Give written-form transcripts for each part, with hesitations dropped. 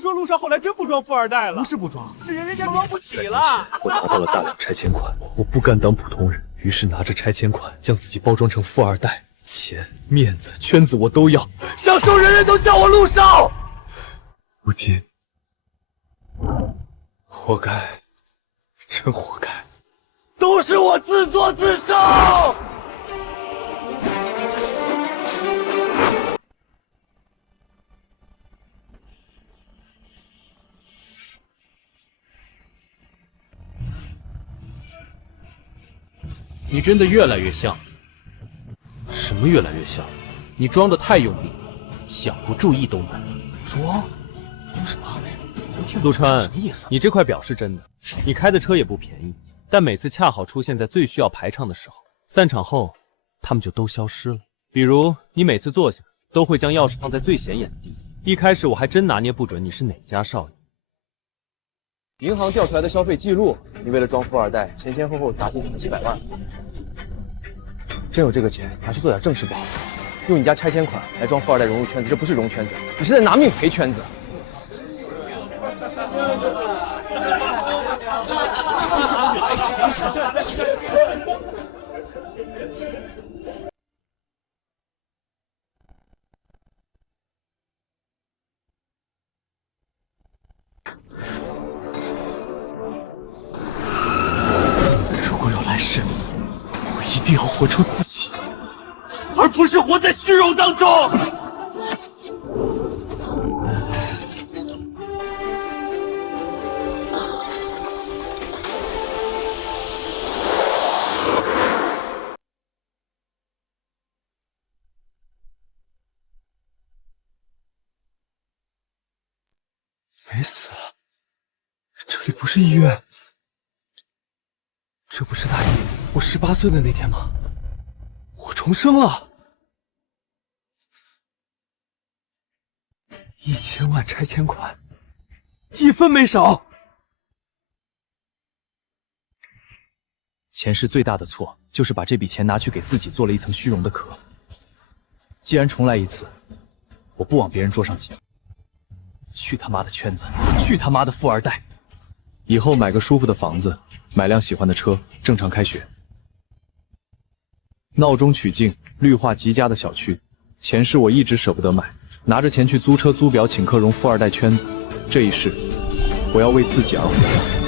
说陆少后来真不装富二代了，不是不装，是人家装不起了。我拿到了大量拆迁款，我不甘当普通人，于是拿着拆迁款将自己包装成富二代，钱、面子、圈子我都要，享受人人都叫我陆少。如今，活该，真活该，都是我自作自受。你真的越来越像。什么越来越像？你装的太用力，想不注意都难。装什么？怎么听陆川，什么意思？你这块表是真的。你开的车也不便宜，但每次恰好出现在最需要排场的时候，散场后他们就都消失了。比如你每次坐下都会将钥匙放在最显眼的地方，一开始我还真拿捏不准你是哪家少爷。银行调出来的消费记录，你为了装富二代，前前后后砸进去了几百万。真有这个钱，拿去做点正事不好？用你家拆迁款来装富二代融入圈子，这不是融圈子，你是在拿命赔圈子。如果有来世，我一定要活出自己，而不是活在虚荣当中。没死，这里不是医院。这不是大一我18岁的那天吗？我重生了！1000万拆迁款，一分没少。前世最大的错就是把这笔钱拿去给自己做了一层虚荣的壳。既然重来一次，我不往别人桌上挤。去他妈的圈子，去他妈的富二代！以后买个舒服的房子，买辆喜欢的车，正常开学。闹中取静，绿化极佳的小区，前世我一直舍不得买，拿着钱去租车租表，请客融富二代圈子。这一世，我要为自己而负责。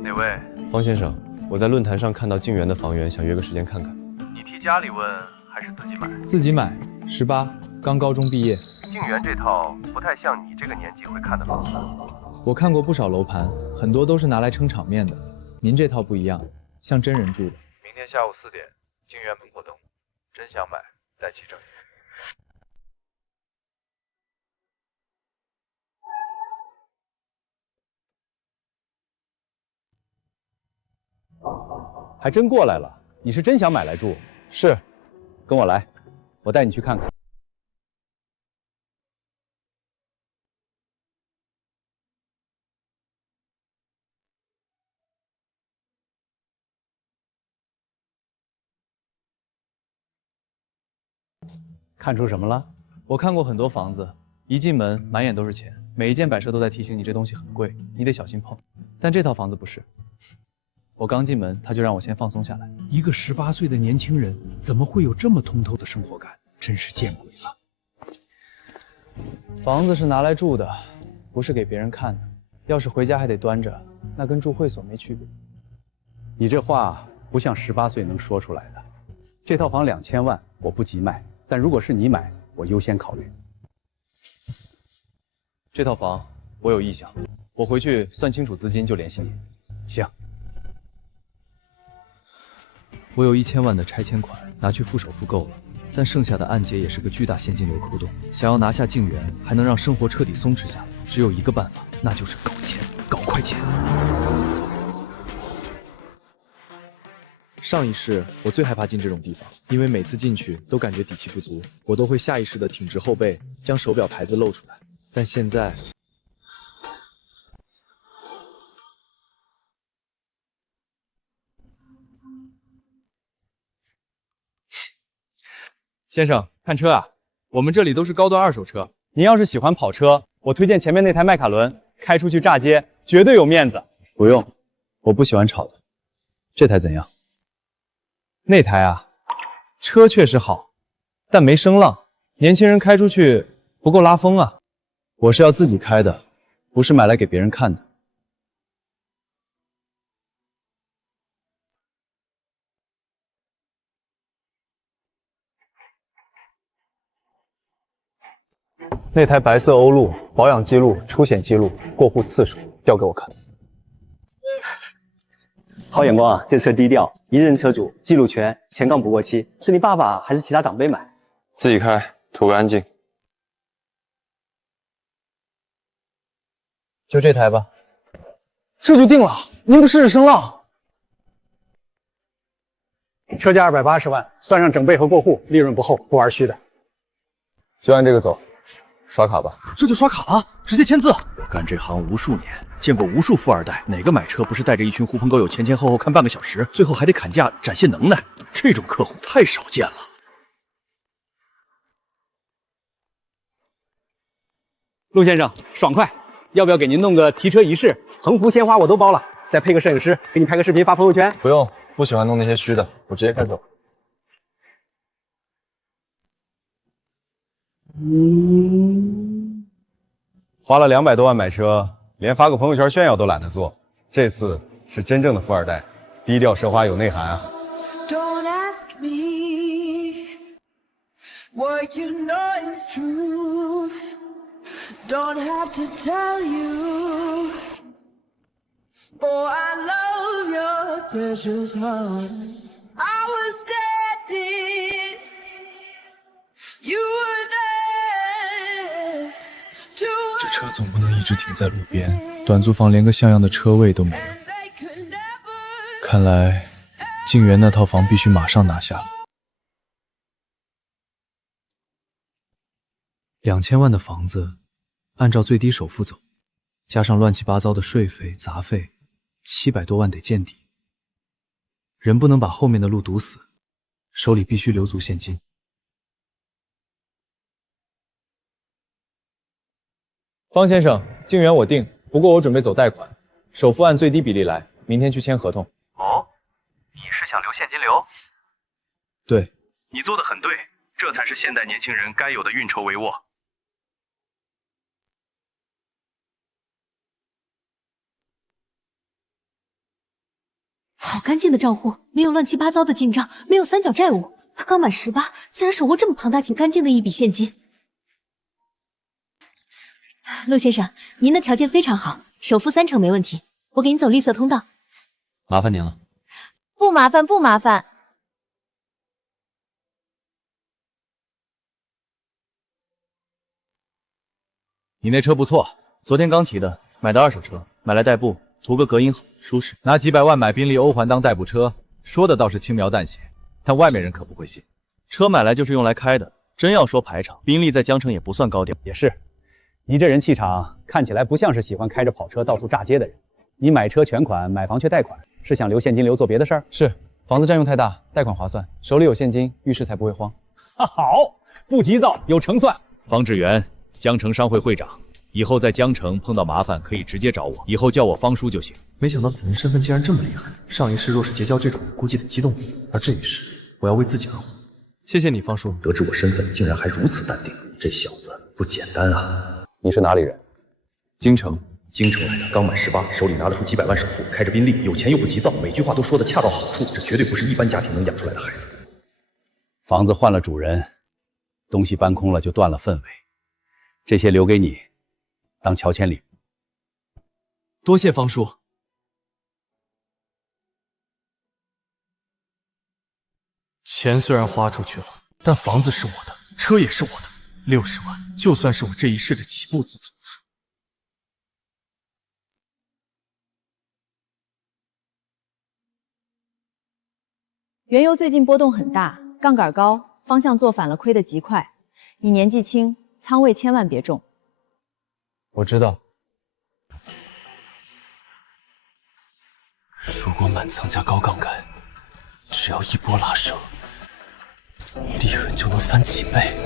哪位？方先生，我在论坛上看到静园的房源，想约个时间看看。你替家里问还是自己买？自己买，18，刚高中毕业。静园这套不太像你这个年纪会看的楼。我看过不少楼盘，很多都是拿来撑场面的。您这套不一样，像真人住的。明天下午4点，静园门口等我。真想买，带齐证。还真过来了，你是真想买来住？是，跟我来，我带你去看看。看出什么了？我看过很多房子，一进门满眼都是钱，每一件摆设都在提醒你这东西很贵，你得小心碰。但这套房子不是。我刚进门，他就让我先放松下来。一个18岁的年轻人，怎么会有这么通透的生活感？真是见鬼了！房子是拿来住的，不是给别人看的。要是回家还得端着，那跟住会所没区别。你这话不像18岁能说出来的。这套房2000万，我不急卖，但如果是你买，我优先考虑。这套房我有意向，我回去算清楚资金就联系你。行。我有1000万的拆迁款，拿去付首付够了，但剩下的按揭也是个巨大现金流窟窿。想要拿下静园，还能让生活彻底松弛下来，只有一个办法，那就是搞钱，搞快钱。上一世我最害怕进这种地方，因为每次进去都感觉底气不足，我都会下意识地挺直后背，将手表牌子露出来。但现在，先生，看车啊，我们这里都是高端二手车。您要是喜欢跑车，我推荐前面那台迈凯伦，开出去炸街绝对有面子。不用，我不喜欢吵的。这台怎样？那台啊，车确实好，但没声浪，年轻人开出去不够拉风啊。我是要自己开的，不是买来给别人看的。那台白色欧陆，保养记录、出险记录、过户次数，调给我看。好眼光啊！这车低调，一任车主，记录全，前杠不过期。是你爸爸还是其他长辈买？自己开，图个安静。就这台吧。这就定了，您不试试声浪？车价280万，算上整备和过户，利润不厚，不玩虚的。就按这个走，刷卡吧。这就刷卡了，直接签字。我干这行无数年，见过无数富二代，哪个买车不是带着一群狐朋狗友前前后后看半个小时，最后还得砍价展现能耐？这种客户太少见了。陆先生，爽快！要不要给您弄个提车仪式？横幅、鲜花我都包了，再配个摄影师，给你拍个视频发朋友圈。不用，不喜欢弄那些虚的，我直接开走。花了200多万买车，连发个朋友圈炫耀都懒得做。这次是真正的富二代，低调奢华有内涵啊。Don't ask me what you know is true. Don't have to tell you. Oh, I love your precious heart. I was standing. You were there. 这车总不能一直停在路边，短租房连个像样的车位都没有。看来静园那套房必须马上拿下了。2000万的房子，按照最低首付走，加上乱七八糟的税费、杂费，700多万得见底。人不能把后面的路堵死，手里必须留足现金。方先生，静园我定，不过我准备走贷款，首付按最低比例来，明天去签合同。哦，你是想留现金流？对，你做的很对，这才是现代年轻人该有的运筹帷幄。好干净的账户，没有乱七八糟的进账，没有三角债务。他刚满18，竟然手握这么庞大且干净的一笔现金。陆先生，您的条件非常好，首付30%没问题，我给您走绿色通道。麻烦您了。不麻烦，不麻烦。你那车不错，昨天刚提的，买的二手车，买来代步，图个隔音好、舒适。拿几百万买宾利欧环当代步车，说的倒是轻描淡写，但外面人可不会信。车买来就是用来开的，真要说排场，宾利在江城也不算高调。也是，你这人气场看起来不像是喜欢开着跑车到处炸街的人。你买车全款，买房却贷款，是想留现金流做别的事儿？是，房子占用太大，贷款划算，手里有现金，遇事才不会慌。好，不急躁，有成算。方志远，江城商会会长，以后在江城碰到麻烦可以直接找我，以后叫我方叔就行。没想到此人身份竟然这么厉害。上一世若是结交这种人，估计得激动死。而这一世，我要为自己而活。谢谢你，方叔。得知我身份，竟然还如此淡定，这小子不简单啊！你是哪里人？京城。京城来的，刚满18，手里拿得出几百万首付，开着宾利，有钱又不急躁，每句话都说得恰到好处，这绝对不是一般家庭能养出来的孩子。房子换了主人，东西搬空了就断了氛围，这些留给你，当乔迁礼物。多谢方叔。钱虽然花出去了，但房子是我的，车也是我的，60万就算是我这一世的起步资金。原油最近波动很大，杠杆高，方向做反了，亏得极快。你年纪轻，仓位千万别重。我知道。如果满仓加高杠杆，只要一波拉升，利润就能翻几倍。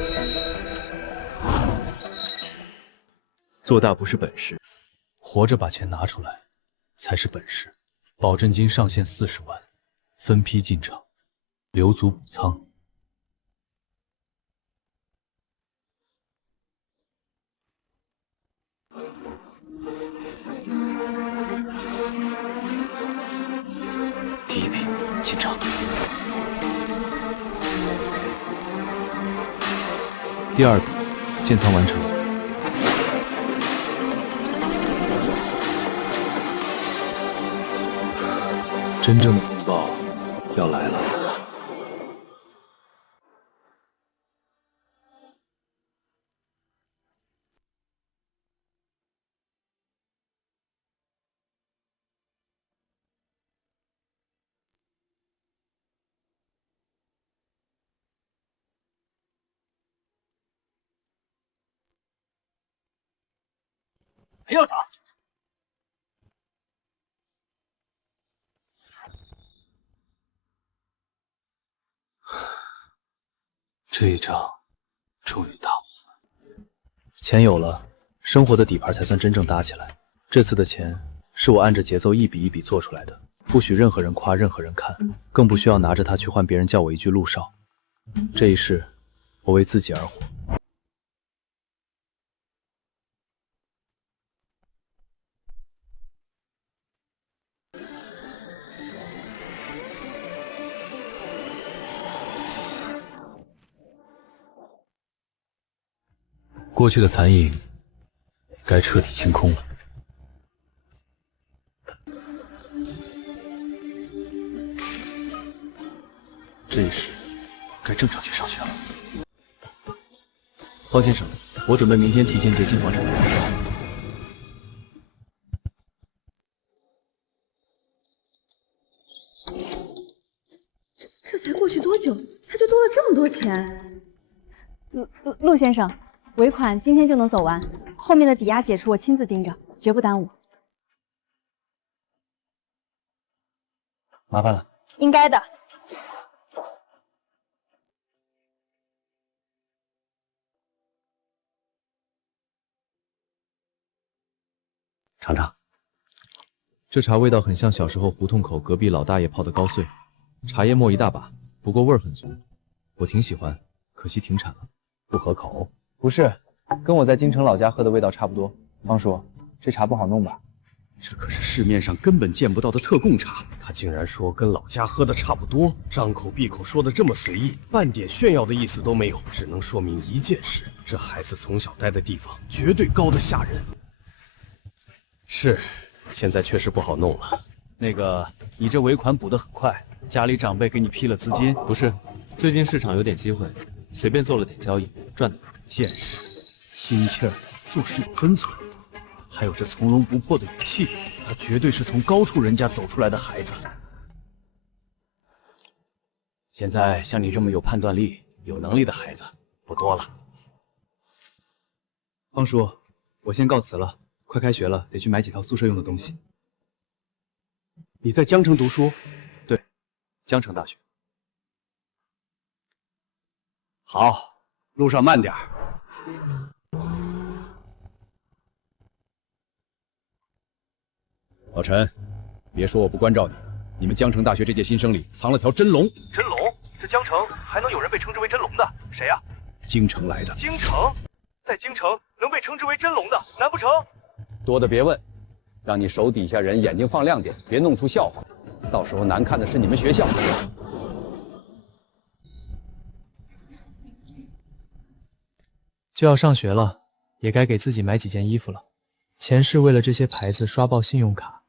做大不是本事，活着把钱拿出来才是本事。保证金上限40万，分批进场，留足补仓。第一笔进场，第二笔建仓完成。真正的风暴要来了。裴校长，这一仗终于打完了，钱有了，生活的底盘才算真正搭起来。这次的钱是我按着节奏一笔一笔做出来的，不许任何人夸，任何人看，更不需要拿着它去换别人叫我一句陆少。这一世，我为自己而活。过去的残影该彻底清空了。这一世该正常去上学了。方先生，我准备明天提前结清房产。这才过去多久，他就多了这么多钱？陆先生。尾款今天就能走完，后面的抵押解除我亲自盯着，绝不耽误。麻烦了。应该的。尝尝，这茶味道很像小时候胡同口隔壁老大爷泡的高碎，茶叶末一大把，不过味儿很足，我挺喜欢，可惜停产了，不合口。不是，跟我在京城老家喝的味道差不多。方叔，这茶不好弄吧？这可是市面上根本见不到的特供茶，他竟然说跟老家喝的差不多，张口闭口说的这么随意，半点炫耀的意思都没有，只能说明一件事：这孩子从小待的地方绝对高得吓人。是，现在确实不好弄了。那个，你这尾款补得很快，家里长辈给你批了资金？不是，最近市场有点机会，随便做了点交易，赚的。见识，心气儿，做事有分寸，还有这从容不迫的语气，他绝对是从高处人家走出来的孩子。现在像你这么有判断力、有能力的孩子不多了。方叔，我先告辞了，快开学了，得去买几套宿舍用的东西。你在江城读书？对，江城大学。好，路上慢点儿。老陈，别说我不关照你，你们江城大学这届新生里藏了条真龙。真龙？这江城还能有人被称之为真龙的？谁呀？京城来的。京城？在京城能被称之为真龙的，难不成？多的别问，让你手底下人眼睛放亮点，别弄出笑话，到时候难看的是你们学校。就要上学了，也该给自己买几件衣服了。前世为了这些牌子刷爆信用卡，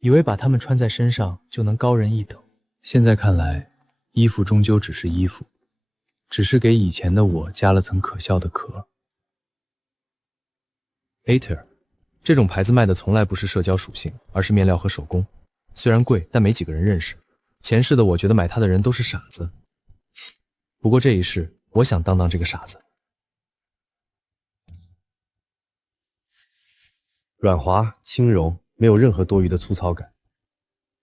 以为把它们穿在身上就能高人一等。现在看来，衣服终究只是衣服，只是给以前的我加了层可笑的壳。Ater 这种牌子卖的从来不是社交属性，而是面料和手工。虽然贵，但没几个人认识。前世的我觉得买它的人都是傻子，不过这一世，我想当这个傻子。软滑轻柔，没有任何多余的粗糙感。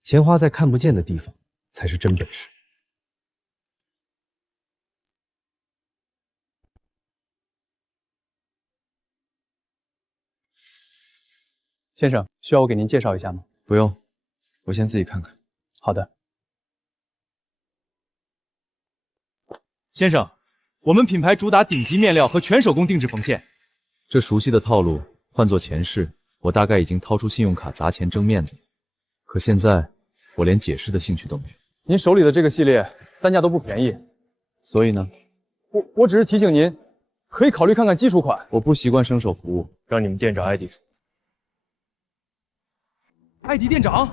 钱花在看不见的地方，才是真本事。先生，需要我给您介绍一下吗？不用，我先自己看看。好的。先生，我们品牌主打顶级面料和全手工定制缝线。这熟悉的套路，换做前世，我大概已经掏出信用卡砸钱争面子了。可现在，我连解释的兴趣都没有。您手里的这个系列单价都不便宜，所以呢？我只是提醒您，可以考虑看看基础款。我不习惯伸手服务，让你们店长艾迪说。艾迪店长，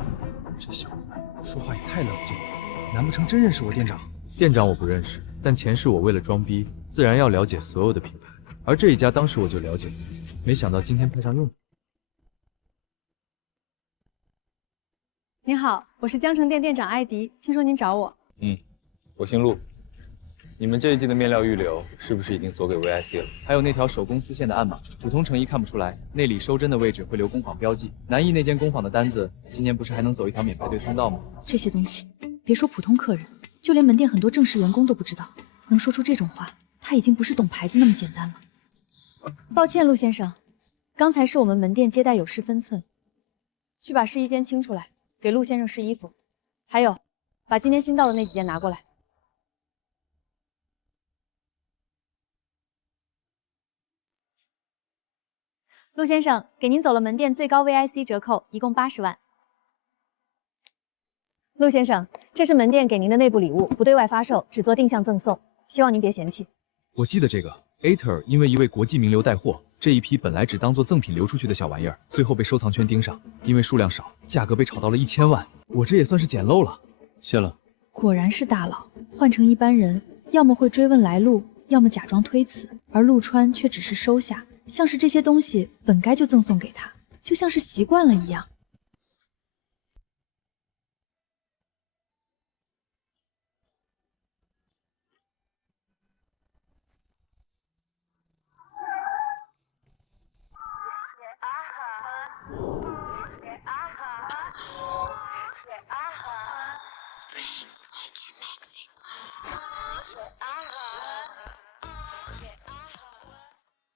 这小子说话也太冷静了，难不成真认识我店长？店长我不认识，但前世我为了装逼，自然要了解所有的品牌，而这一家当时我就了解过，没想到今天派上用场。您好，我是江城店店长艾迪，听说您找我。我姓陆。你们这一季的面料预留是不是已经锁给 VIC 了？还有那条手工丝线的暗码，普通成衣看不出来，内里收针的位置会留工坊标记。南艺那间工坊的单子，今年不是还能走一条免排队通道吗？这些东西，别说普通客人，就连门店很多正式员工都不知道。能说出这种话，他已经不是懂牌子那么简单了。抱歉，陆先生，刚才是我们门店接待有失分寸，去把试衣间清出来，给陆先生试衣服。还有，把今天新到的那几件拿过来。陆先生，给您走了门店最高 VIC 折扣，一共80万。陆先生，这是门店给您的内部礼物，不对外发售，只做定向赠送，希望您别嫌弃。我记得这个 Ater 因为一位国际名流带货，这一批本来只当做赠品流出去的小玩意儿，最后被收藏圈盯上，因为数量少，价格被炒到了1000万。我这也算是捡漏了，谢了。果然是大佬，换成一般人，要么会追问来路，要么假装推辞，而陆川却只是收下。像是这些东西本该就赠送给他，就像是习惯了一样。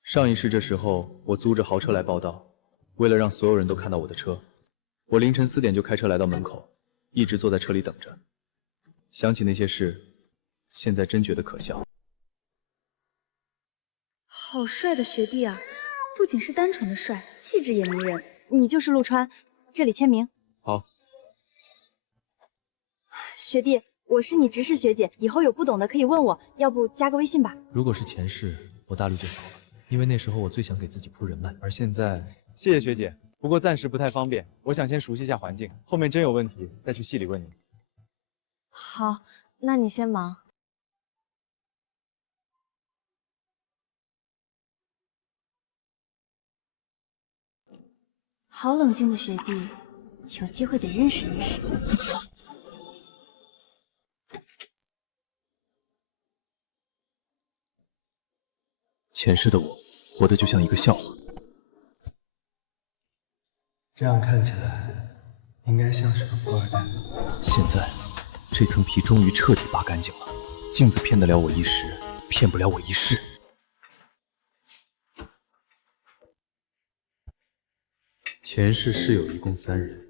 上一世这时候，我租着豪车来报道，为了让所有人都看到我的车，我凌晨4点就开车来到门口，一直坐在车里等着。想起那些事，现在真觉得可笑。好帅的学弟啊！不仅是单纯的帅，气质也迷人。你就是陆川，这里签名。好。学弟，我是你直视学姐，以后有不懂的可以问我，要不加个微信吧。如果是前世，我大绿就扫了。因为那时候我最想给自己铺人脉，而现在，谢谢学姐，不过暂时不太方便，我想先熟悉一下环境，后面真有问题再去系里问你。好，那你先忙。好冷静的学弟，有机会得认识认识。前世的我，活得就像一个笑话。这样看起来，应该像是个富二代。现在，这层皮终于彻底扒干净了。镜子骗得了我一时，骗不了我一世。前世室友一共3人，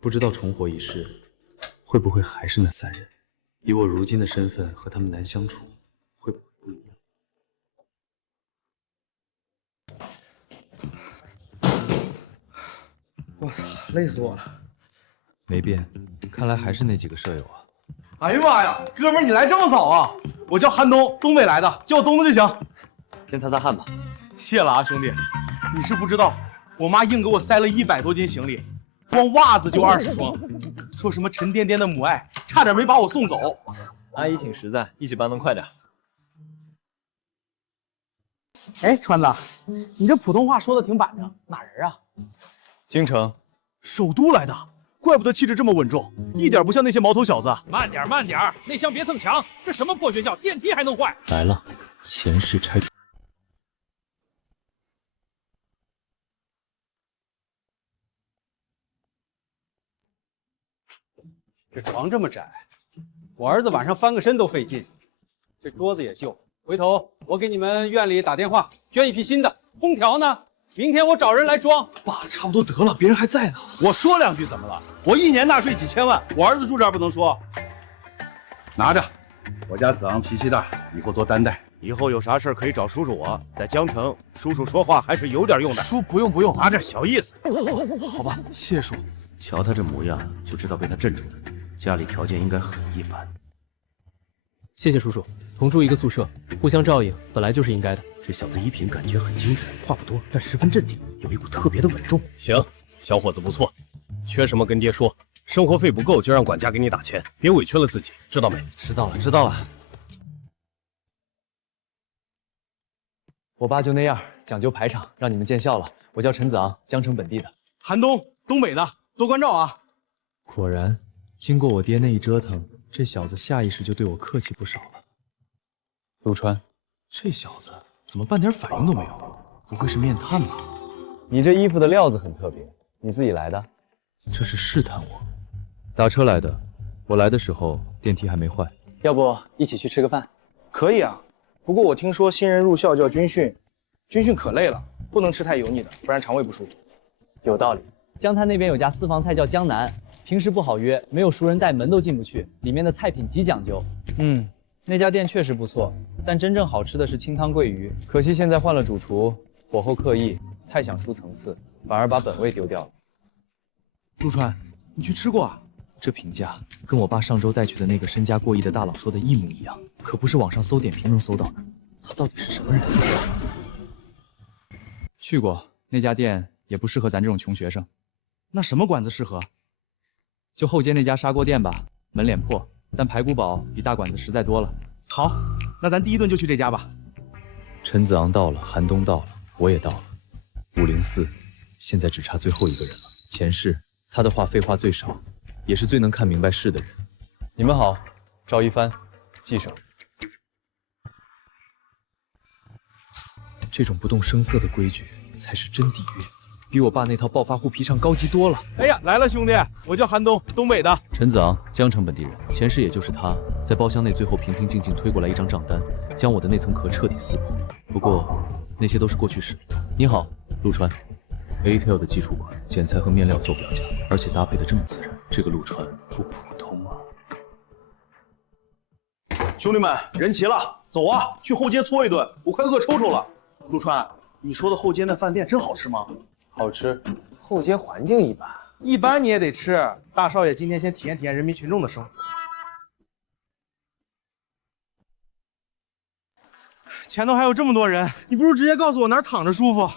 不知道重活一世，会不会还是那3人？以我如今的身份和他们难相处，会不会不一样？我操，累死我了！没变，看来还是那几个舍友啊。哎呀妈呀，哥们儿你来这么早啊！我叫韩东，东北来的，叫我东子就行。先擦擦汗吧。谢了啊，兄弟。你是不知道，我妈硬给我塞了100多斤行李，光袜子就20双，说什么沉甸甸的母爱，差点没把我送走。阿姨挺实在，一起搬能快点。哎，川子，你这普通话说的挺板正，哪人啊？京城，首都来的，怪不得气质这么稳重，一点不像那些毛头小子。慢点，慢点，那箱别蹭墙，这什么破学校，电梯还能坏？来了，前世拆除。这床这么窄，我儿子晚上翻个身都费劲。这桌子也旧，回头我给你们院里打电话捐一批新的。空调呢，明天我找人来装。爸，差不多得了，别人还在呢。我说2句怎么了？我1年纳税几千万，我儿子住这儿不能说。拿着，我家子昂脾气大，以后多担待。以后有啥事可以找叔叔我，在江城，叔叔说话还是有点用的。叔，不用，拿着，小意思。好吧，谢叔。瞧他这模样，就知道被他镇住了。家里条件应该很一般。谢谢叔叔，同住一个宿舍，互相照应，本来就是应该的。这小子衣品感觉很精致，话不多，但十分镇定，有一股特别的稳重。行，小伙子不错，缺什么跟爹说。生活费不够就让管家给你打钱，别委屈了自己，知道没？知道了。我爸就那样，讲究排场，让你们见笑了。我叫陈子昂，江城本地的。韩东，东北的，多关照啊。果然，经过我爹那一折腾，这小子下意识就对我客气不少了。陆川，这小子怎么半点反应都没有？不会是面瘫吧？你这衣服的料子很特别，你自己来的？这是试探我。打车来的，我来的时候电梯还没坏。要不一起去吃个饭？可以啊，不过我听说新人入校就要军训，军训可累了，不能吃太油腻的，不然肠胃不舒服。有道理。江滩那边有家私房菜叫江南，平时不好约，没有熟人带门都进不去，里面的菜品极讲究。那家店确实不错，但真正好吃的是清汤桂鱼，可惜现在换了主厨，火候刻意，太想出层次，反而把本味丢掉了。陆川，你去吃过啊？这评价跟我爸上周带去的那个身家过亿的大佬说的一模一样，可不是网上搜点评能搜到的。他到底是什么人？去过那家店，也不适合咱这种穷学生。那什么馆子适合？就后街那家砂锅店吧，门脸破，但排骨煲比大馆子实在多了。好，那咱第一顿就去这家吧。陈子昂到了，韩东到了，我也到了。504，现在只差最后一个人了。前世他的话废话最少，也是最能看明白事的人。你们好，赵一帆，季生。这种不动声色的规矩才是真底蕴，比我爸那套暴发户皮上高级多了。哎呀，来了兄弟，我叫韩东，东北的。陈子昂，江城本地人。前世也就是他在包厢内最后平平静静推过来一张账单，将我的那层壳彻底撕破。不过那些都是过去式。你好，陆川。A-tail 的基础款，剪裁和面料做不了假，而且搭配的这么自然，这个陆川不普通啊！兄弟们，人齐了，走啊，去后街搓一顿，我快饿抽抽了。陆川，你说的后街那饭店真好吃吗？好吃，后街环境一般。一般你也得吃。大少爷今天先体验体验人民群众的生活。前头还有这么多人，你不如直接告诉我哪儿躺着舒服。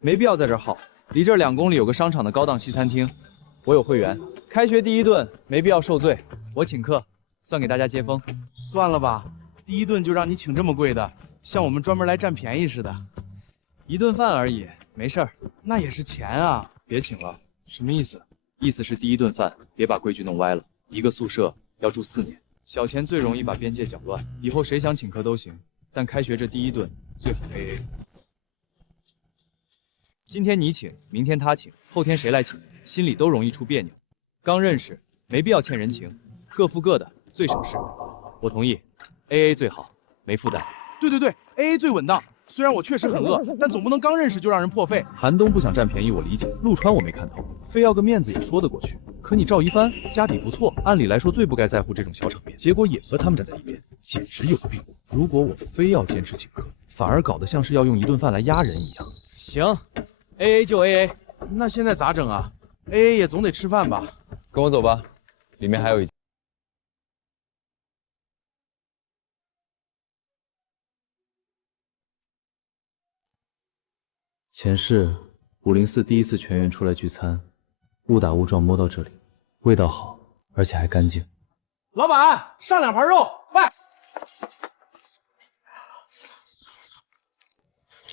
没必要在这儿耗，离这儿2公里有个商场的高档西餐厅，我有会员。开学第一顿没必要受罪，我请客，算给大家接风。算了吧，第一顿就让你请这么贵的，像我们专门来占便宜似的。一顿饭而已，没事儿。那也是钱啊！别请了，什么意思？意思是第一顿饭别把规矩弄歪了。一个宿舍要住4年，小钱最容易把边界搅乱。以后谁想请客都行，但开学这第一顿最好 AA。今天你请，明天他请，后天谁来请，心里都容易出别扭。刚认识，没必要欠人情，各付各的最省事。我同意 ，AA 最好，没负担。对，AA 最稳当。虽然我确实很饿，但总不能刚认识就让人破费。韩东不想占便宜，我理解。陆川我没看透，非要个面子也说得过去。可你赵一帆家底不错，按理来说最不该在乎这种小场面，结果也和他们站在一边，简直有病。如果我非要坚持请客，反而搞得像是要用一顿饭来压人一样。行，AA 就 AA。那现在咋整啊 ？AA 也总得吃饭吧？跟我走吧，里面还有一家。前世504第一次全员出来聚餐，误打误撞摸到这里，味道好，而且还干净。老板，上2盘肉，快！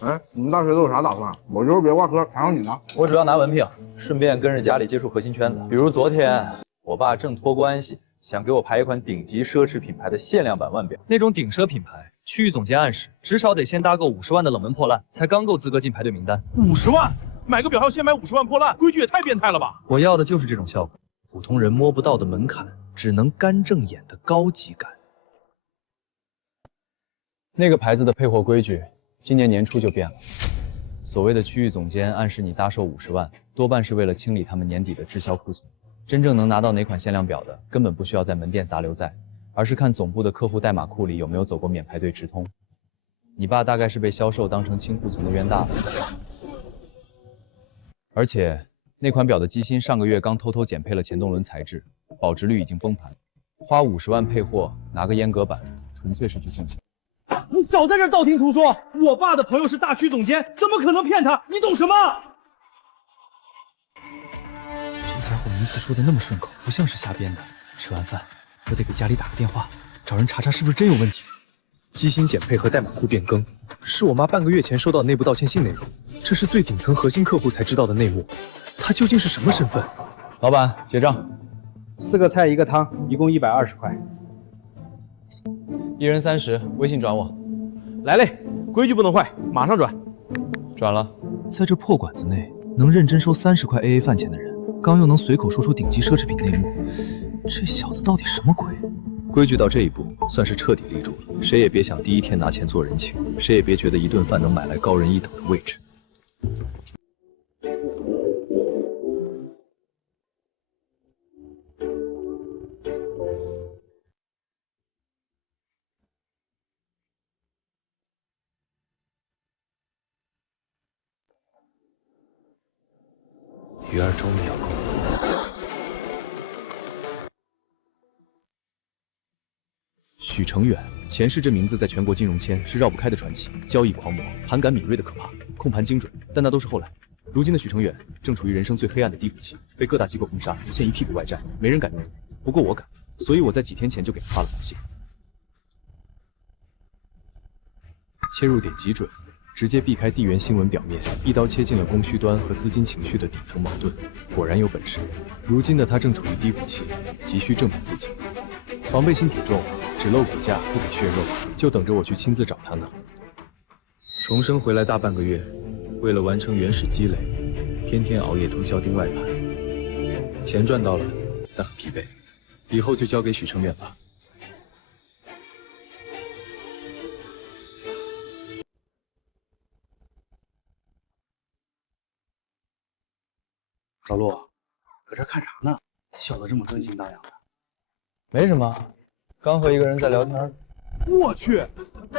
哎，你们大学都有啥打算？我就是别挂科，考上你呢。我主要拿文凭，顺便跟着家里接触核心圈子。比如昨天，我爸正托关系想给我排一款顶级奢侈品牌的限量版腕表，那种顶奢品牌。区域总监暗示，至少得先搭够50万的冷门破烂，才刚够资格进排队名单。50万，买个表要先买50万破烂，规矩也太变态了吧！我要的就是这种效果，普通人摸不到的门槛，只能干正眼的高级感。那个牌子的配货规矩，今年年初就变了。所谓的区域总监暗示你搭售50万，多半是为了清理他们年底的滞销库存。真正能拿到哪款限量表的，根本不需要在门店砸流载，而是看总部的客户代码库里有没有走过免排队直通。你爸大概是被销售当成清库存的冤大头。而且那款表的机芯上个月刚偷偷减配了前动轮材质，保值率已经崩盘。花50万配货，拿个阉割版，纯粹是去挣钱。你少在这道听途说！我爸的朋友是大区总监，怎么可能骗他？你懂什么？这家伙名字说的那么顺口，不像是瞎编的。吃完饭，我得给家里打个电话，找人查查是不是真有问题。机芯减配和代码库变更，是我妈半个月前收到的内部道歉信内容。这是最顶层核心客户才知道的内幕，他究竟是什么身份？老板，结账。4个菜1个汤，一共120块。一人30，微信转我。来嘞，规矩不能坏，马上转。转了。在这破馆子内，能认真收30块 AA 饭钱的人，刚又能随口说出顶级奢侈品内幕，这小子到底什么鬼？规矩到这一步，算是彻底立住了。谁也别想第一天拿钱做人情，谁也别觉得一顿饭能买来高人一等的位置。鱼儿终于要够了。许成远，前世这名字在全国金融圈是绕不开的传奇，交易狂魔，盘感敏锐的可怕，控盘精准，但那都是后来。如今的许成远正处于人生最黑暗的低谷期，被各大机构封杀，欠一屁股外债，没人敢用。不过我敢，所以我在几天前就给他发了私信。切入点极准，直接避开地缘新闻表面，一刀切进了供需端和资金情绪的底层矛盾。果然有本事。如今的他正处于低谷期，急需证明自己。防备心挺重，只露骨架不给血肉，就等着我去亲自找他呢。重生回来大半个月，为了完成原始积累，天天熬夜通宵盯外盘，钱赚到了，但很疲惫。以后就交给许成远吧。老陆，搁这看啥呢？笑得这么正经大洋的。没什么，刚和一个人在聊天。我去，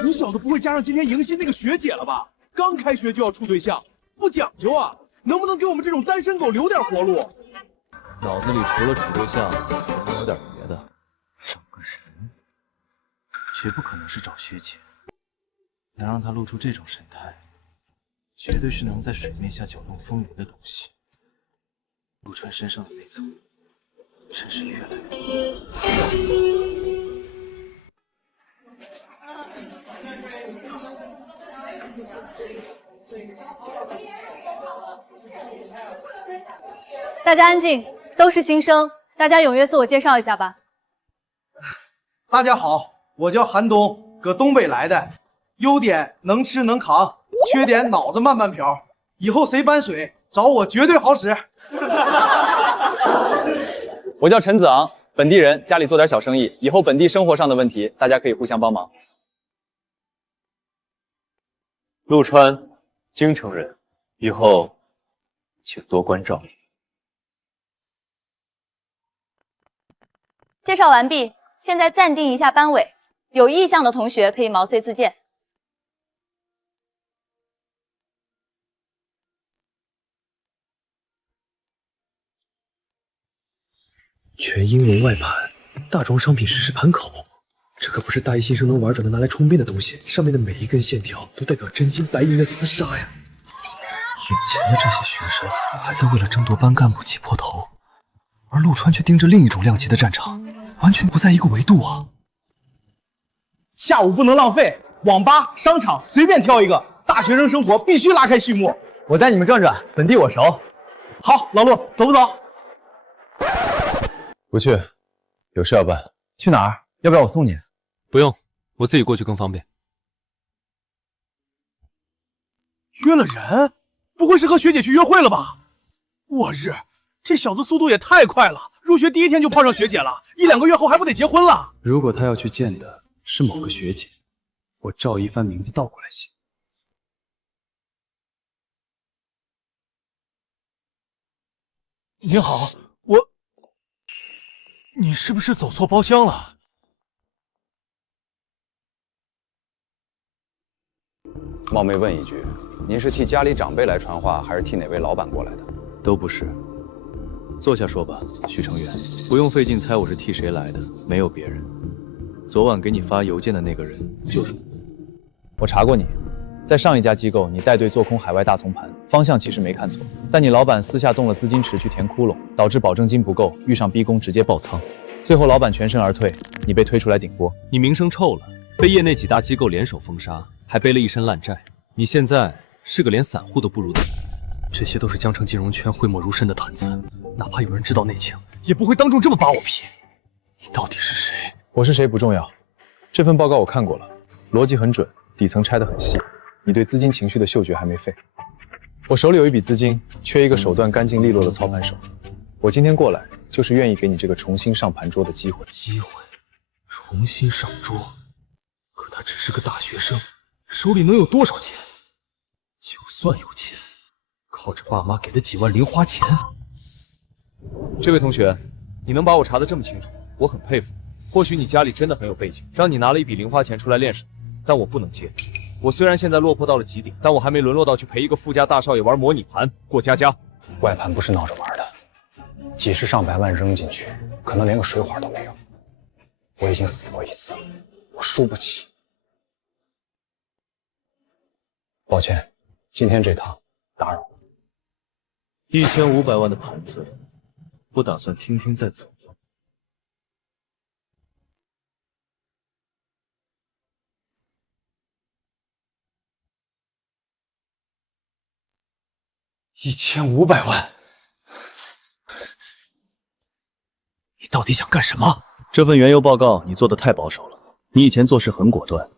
你小子不会加上今天迎新那个学姐了吧？刚开学就要处对象，不讲究啊！能不能给我们这种单身狗留点活路？脑子里除了处对象，还有点别的。整个人，绝不可能是找学姐。能让他露出这种神态，绝对是能在水面下搅动风云的东西。陆川身上的那层，真是越来越厚。大家安静，都是新生，大家踊跃自我介绍一下吧。大家好，我叫韩东，搁东北来的，优点能吃能扛，缺点脑子慢慢瓢。以后谁搬水找我绝对好使。我叫陈子昂，本地人，家里做点小生意，以后本地生活上的问题，大家可以互相帮忙。陆川，京城人，以后请多关照。介绍完毕，现在暂定一下班委，有意向的同学可以毛遂自荐。全英文外盘，大宗商品实时盘口，这可不是大一新生能玩转的拿来充兵的东西，上面的每一根线条都代表真金白银的厮杀呀！眼前的这些学生还在为了争夺班干部挤破头，而陆川却盯着另一种量级的战场，完全不在一个维度啊！下午不能浪费，网吧、商场随便挑一个，大学生生活必须拉开序幕。我带你们转转，本地我熟。好，老陆，走不走？不去，有事要办。去哪儿？要不要我送你？不用，我自己过去更方便。约了人？不会是和学姐去约会了吧？我日，这小子速度也太快了！入学第一天就碰上学姐了，1、2个月后还不得结婚了？如果他要去见的是某个学姐，我赵一帆名字倒过来写，您好，你是不是走错包厢了？冒昧问一句，您是替家里长辈来传话，还是替哪位老板过来的？都不是。坐下说吧，许成元，不用费劲猜我是替谁来的，没有别人。昨晚给你发邮件的那个人就是我。我查过你，在上一家机构，你带队做空海外大从盘，方向其实没看错，但你老板私下动了资金池去填窟窿，导致保证金不够，遇上逼宫直接爆仓，最后老板全身而退，你被推出来顶锅，你名声臭了，被业内几大机构联手封杀，还背了一身烂债。你现在是个连散户都不如的死人。这些都是江城金融圈讳莫如深的谈资，哪怕有人知道内情，也不会当众这么扒我皮。你到底是谁？我是谁不重要，这份报告我看过了，逻辑很准，底层拆得很细，你对资金情绪的嗅觉还没废。我手里有一笔资金，缺一个手段干净利落的操盘手。我今天过来，就是愿意给你这个重新上盘桌的机会。重新上桌？可他只是个大学生，手里能有多少钱？就算有钱，靠着爸妈给的几万零花钱。这位同学，你能把我查得这么清楚，我很佩服。或许你家里真的很有背景，让你拿了一笔零花钱出来练手，但我不能接。我虽然现在落魄到了极点，但我还没沦落到去陪一个富家大少爷玩模拟盘、过家家。外盘不是闹着玩的，几十上百万扔进去，可能连个水花都没有。我已经死过一次，我输不起。抱歉，今天这趟打扰了。1500万的盘子，不打算听听再走吗？1500万，你到底想干什么？这份原油报告你做的太保守了，你以前做事很果断，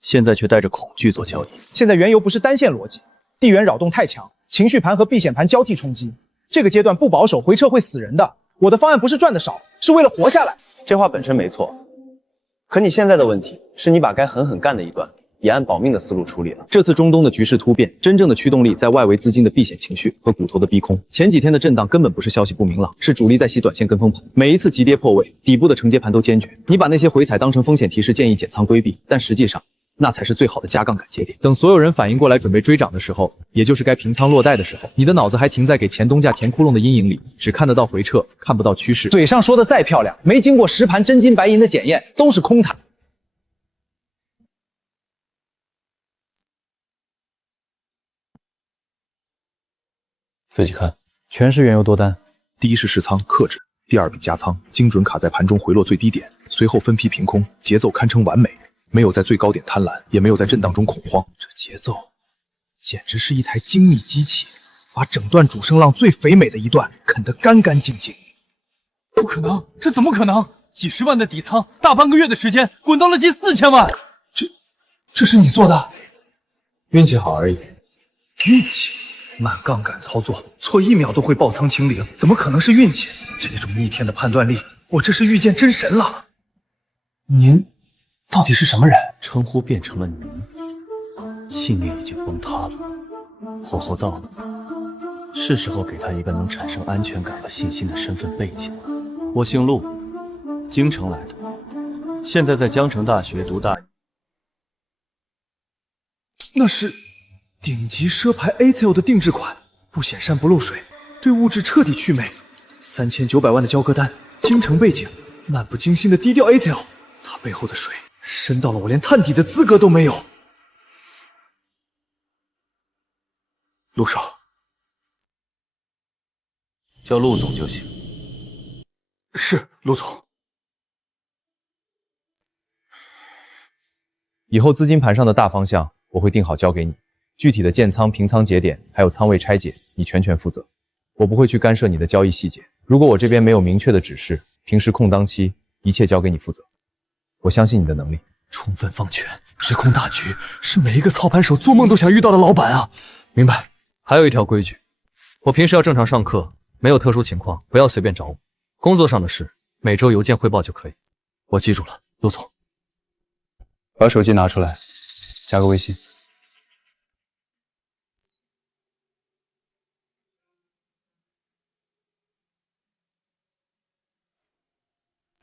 现在却带着恐惧做交易。现在原油不是单线逻辑，地缘扰动太强，情绪盘和避险盘交替冲击，这个阶段不保守回撤会死人的。我的方案不是赚的少，是为了活下来。这话本身没错，可你现在的问题是你把该狠狠干的一段也按保命的思路处理了。这次中东的局势突变，真正的驱动力在外围资金的避险情绪和骨头的逼空。前几天的震荡根本不是消息不明朗，是主力在洗短线跟风盘。每一次急跌破位，底部的承接盘都坚决。你把那些回踩当成风险提示，建议减仓规避，但实际上那才是最好的加杠杆节点。等所有人反应过来准备追涨的时候，也就是该平仓落袋的时候，你的脑子还停在给前东家填窟窿的阴影里，只看得到回撤，看不到趋势。嘴上说的再漂亮，没经过实盘真金白银的检验，都是空谈。自己看，全是原油多单。第一是试仓克制，第二笔加仓，精准卡在盘中回落最低点，随后分批平空，节奏堪称完美。没有在最高点贪婪，也没有在震荡中恐慌，这节奏简直是一台精密机器，把整段主升浪最肥美的一段啃得干干净净。不可能，这怎么可能？几十万的底仓，大半个月的时间滚到了近4000万，这是你做的？运气好而已。运气？慢杠杆操作，错1秒都会爆仓清零，怎么可能是运气？这种逆天的判断力，我这是遇见真神了。您到底是什么人？称呼变成了您，信念已经崩塌了，火候到了，是时候给他一个能产生安全感和信心的身份背景了。我姓陆，京城来的，现在在江城大学读大一。那是顶级奢牌 ATL 的定制款，不显山不漏水，对物质彻底祛魅。3900万的交割单，京城背景，漫不经心的低调 ATL， 它背后的水深到了我连探底的资格都没有。陆少，叫陆总就行。是，陆总。以后资金盘上的大方向我会定好交给你，具体的建仓、平仓节点还有仓位拆解，你全权负责。我不会去干涉你的交易细节。如果我这边没有明确的指示，平时空档期一切交给你负责。我相信你的能力。充分放权，直控大局，是每一个操盘手做梦都想遇到的老板啊！明白。还有一条规矩，我平时要正常上课，没有特殊情况不要随便找我。工作上的事，每周邮件汇报就可以。我记住了，陆总。把手机拿出来，加个微信。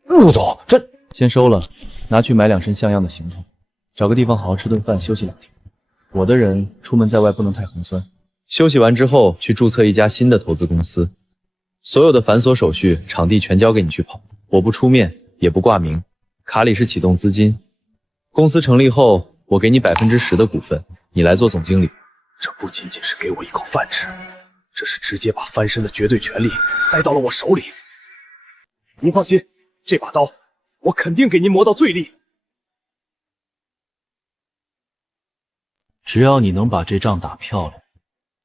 陆总，这先收了，拿去买2身像样的行头，找个地方好好吃顿饭，休息2天。我的人出门在外不能太寒酸，休息完之后去注册一家新的投资公司，所有的繁琐手续、场地全交给你去跑，我不出面，也不挂名，卡里是启动资金。公司成立后，我给你10%的股份，你来做总经理。这不仅仅是给我一口饭吃，这是直接把翻身的绝对权力塞到了我手里。您放心，这把刀我肯定给您磨到最利。只要你能把这仗打漂亮，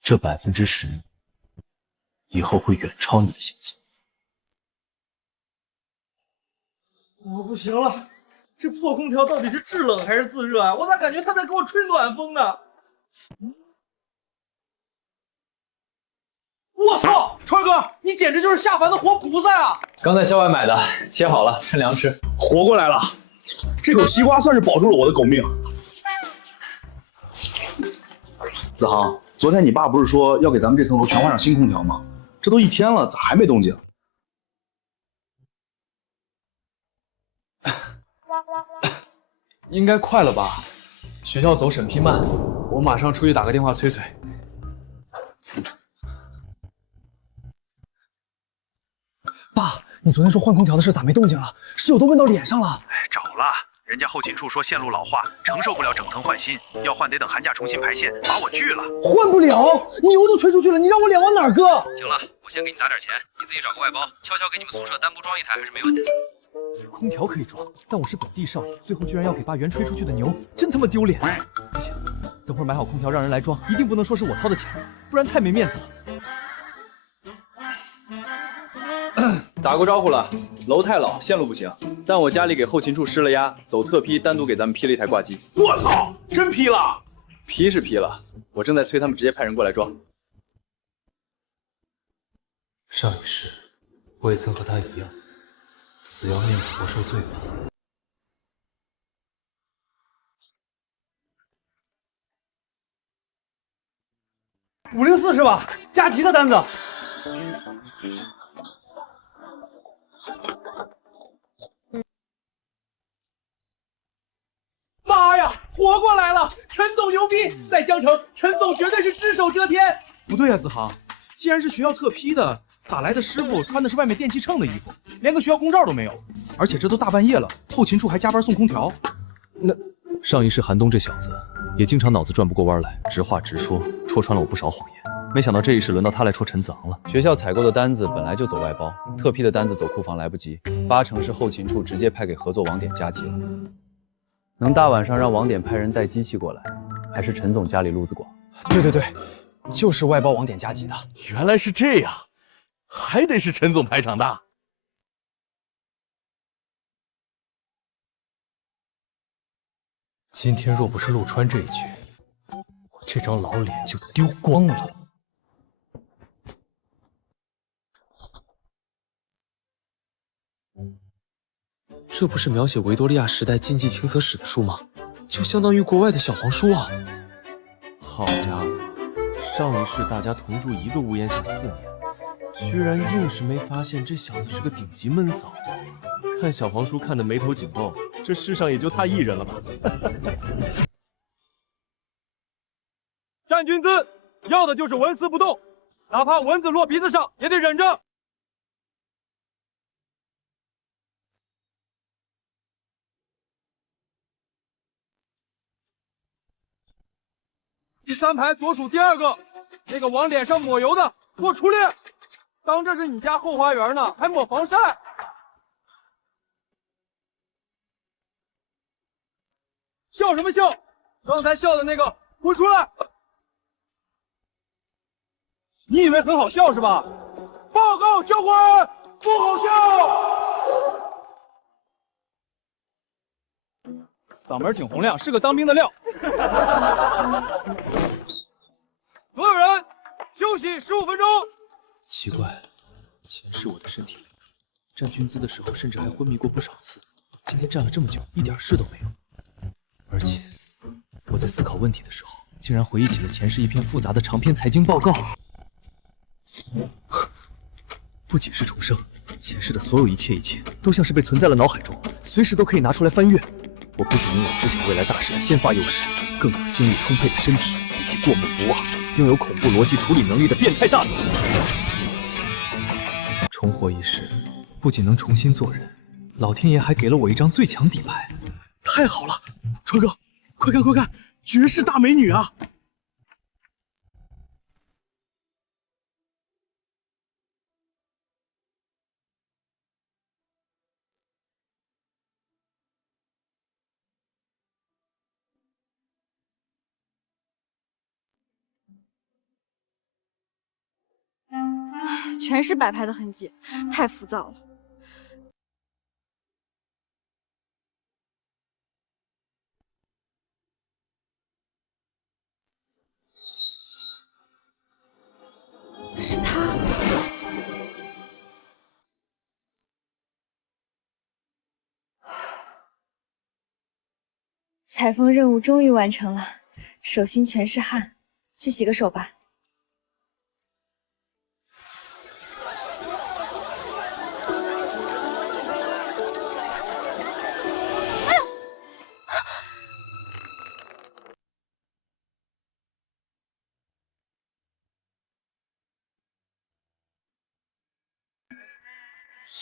这10%以后会远超你的薪资。我不行了，这破空调到底是制冷还是自热啊？我咋感觉它在给我吹暖风呢？我操，川哥，你简直就是下凡的活菩萨啊！刚在校外买的，切好了，趁凉吃。活过来了，这口西瓜算是保住了我的狗命。子航，昨天你爸不是说要给咱们这层楼全换上新空调吗？这都1天了，咋还没动静？应该快了吧？学校走审批慢，我马上出去打个电话催催。爸，你昨天说换空调的事咋没动静了？室友都问到脸上了。找了，人家后勤处说线路老化，承受不了整层换新，要换得等寒假重新排线，把我拒了。换不了，牛都吹出去了，你让我脸往哪儿搁？行了，我先给你打点钱，你自己找个外包，悄悄给你们宿舍单独装一台还是没问题的。空调可以装，但我是本地少爷，最后居然要给爸原吹出去的牛，真他妈丢脸！不行，等会儿买好空调让人来装，一定不能说是我掏的钱，不然太没面子了。打过招呼了，楼太老，线路不行，但我家里给后勤处施了压，走特批，单独给咱们批了一台挂机。我操，真批了？批是批了，我正在催他们直接派人过来装。上一世，我也曾和他一样，死要面子活受罪吧。 504是吧？加急的单子。妈呀，活过来了！陈总牛逼，在江城，陈总绝对是只手遮天。不对啊，子航，既然是学校特批的，咋来的师傅穿的是外面电器秤的衣服，连个学校公照都没有？而且这都大半夜了，后勤处还加班送空调。那上一世寒冬这小子。 也经常脑子转不过弯来，直话直说，戳穿了我不少谎言。没想到这一世轮到他来戳陈子昂了。学校采购的单子本来就走外包，特批的单子走库房来不及，80%是后勤处直接派给合作网点加急了。能大晚上让网点派人带机器过来，还是陈总家里路子广。对，就是外包网点加急的。原来是这样，还得是陈总排场大。 今天若不是陆川这一局，我这张老脸就丢光了。这不是描写维多利亚时代禁忌情色史的书吗？就相当于国外的小黄书啊！好家伙，上一世大家同住一个屋檐下4年，居然硬是没发现这小子是个顶级闷骚。看小黄书看得眉头紧皱。 这世上也就他一人了吧？站军姿，要的就是纹丝不动，哪怕蚊子落鼻子上也得忍着。第3排左数第2个，那个往脸上抹油的，给我出列！当这是你家后花园呢，还抹防晒？ 笑什么笑？刚才笑的那个，滚出来！你以为很好笑是吧？报告教官，不好笑。嗓门挺洪亮，是个当兵的料。所有人休息15分钟。奇怪，前世我的身体里站军姿的时候，甚至还昏迷过不少次。今天站了这么久，一点事都没有。 而且，我在思考问题的时候，竟然回忆起了前世一篇复杂的长篇财经报告。不仅是重生，前世的所有一切都像是被存在了脑海中，随时都可以拿出来翻阅。我不仅拥有知晓未来大事的先发优势，更有精力充沛的身体以及过目不忘、拥有恐怖逻辑处理能力的变态大脑。重活一世，不仅能重新做人，老天爷还给了我一张最强底牌。太好了，川哥，快看快看，绝世大美女啊！全是摆拍的痕迹，太浮躁了。是他。采风任务终于完成了，手心全是汗，去洗个手吧。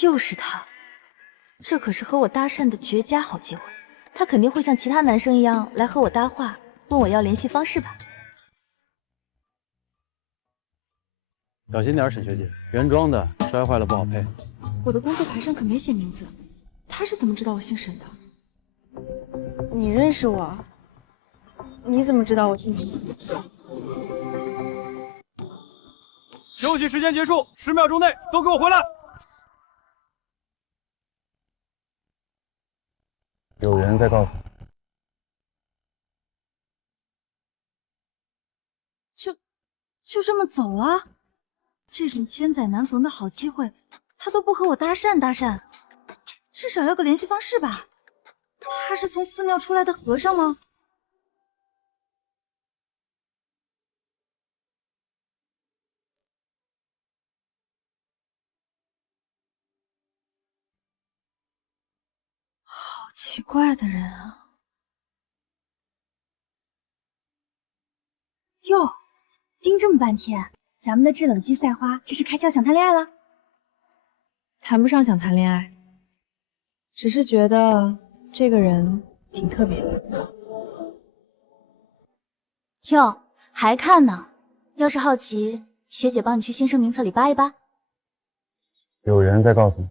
又是他，这可是和我搭讪的绝佳好机会。他肯定会像其他男生一样来和我搭话，问我要联系方式吧。小心点，沈学姐，原装的摔坏了不好配。我的工作牌上可没写名字，他是怎么知道我姓沈的？你认识我？你怎么知道我姓沈？休息时间结束，10秒钟内都给我回来。有人在告诉你，就这么走了？这种千载难逢的好机会，他都不和我搭讪，至少要个联系方式吧？他是从寺庙出来的和尚吗？好奇怪的人啊！哟，盯这么半天，咱们的制冷剂赛花这是开窍想谈恋爱了？谈不上想谈恋爱，只是觉得这个人挺特别的。哟，还看呢？要是好奇，学姐帮你去新生名册里扒一扒。有人在告诉你，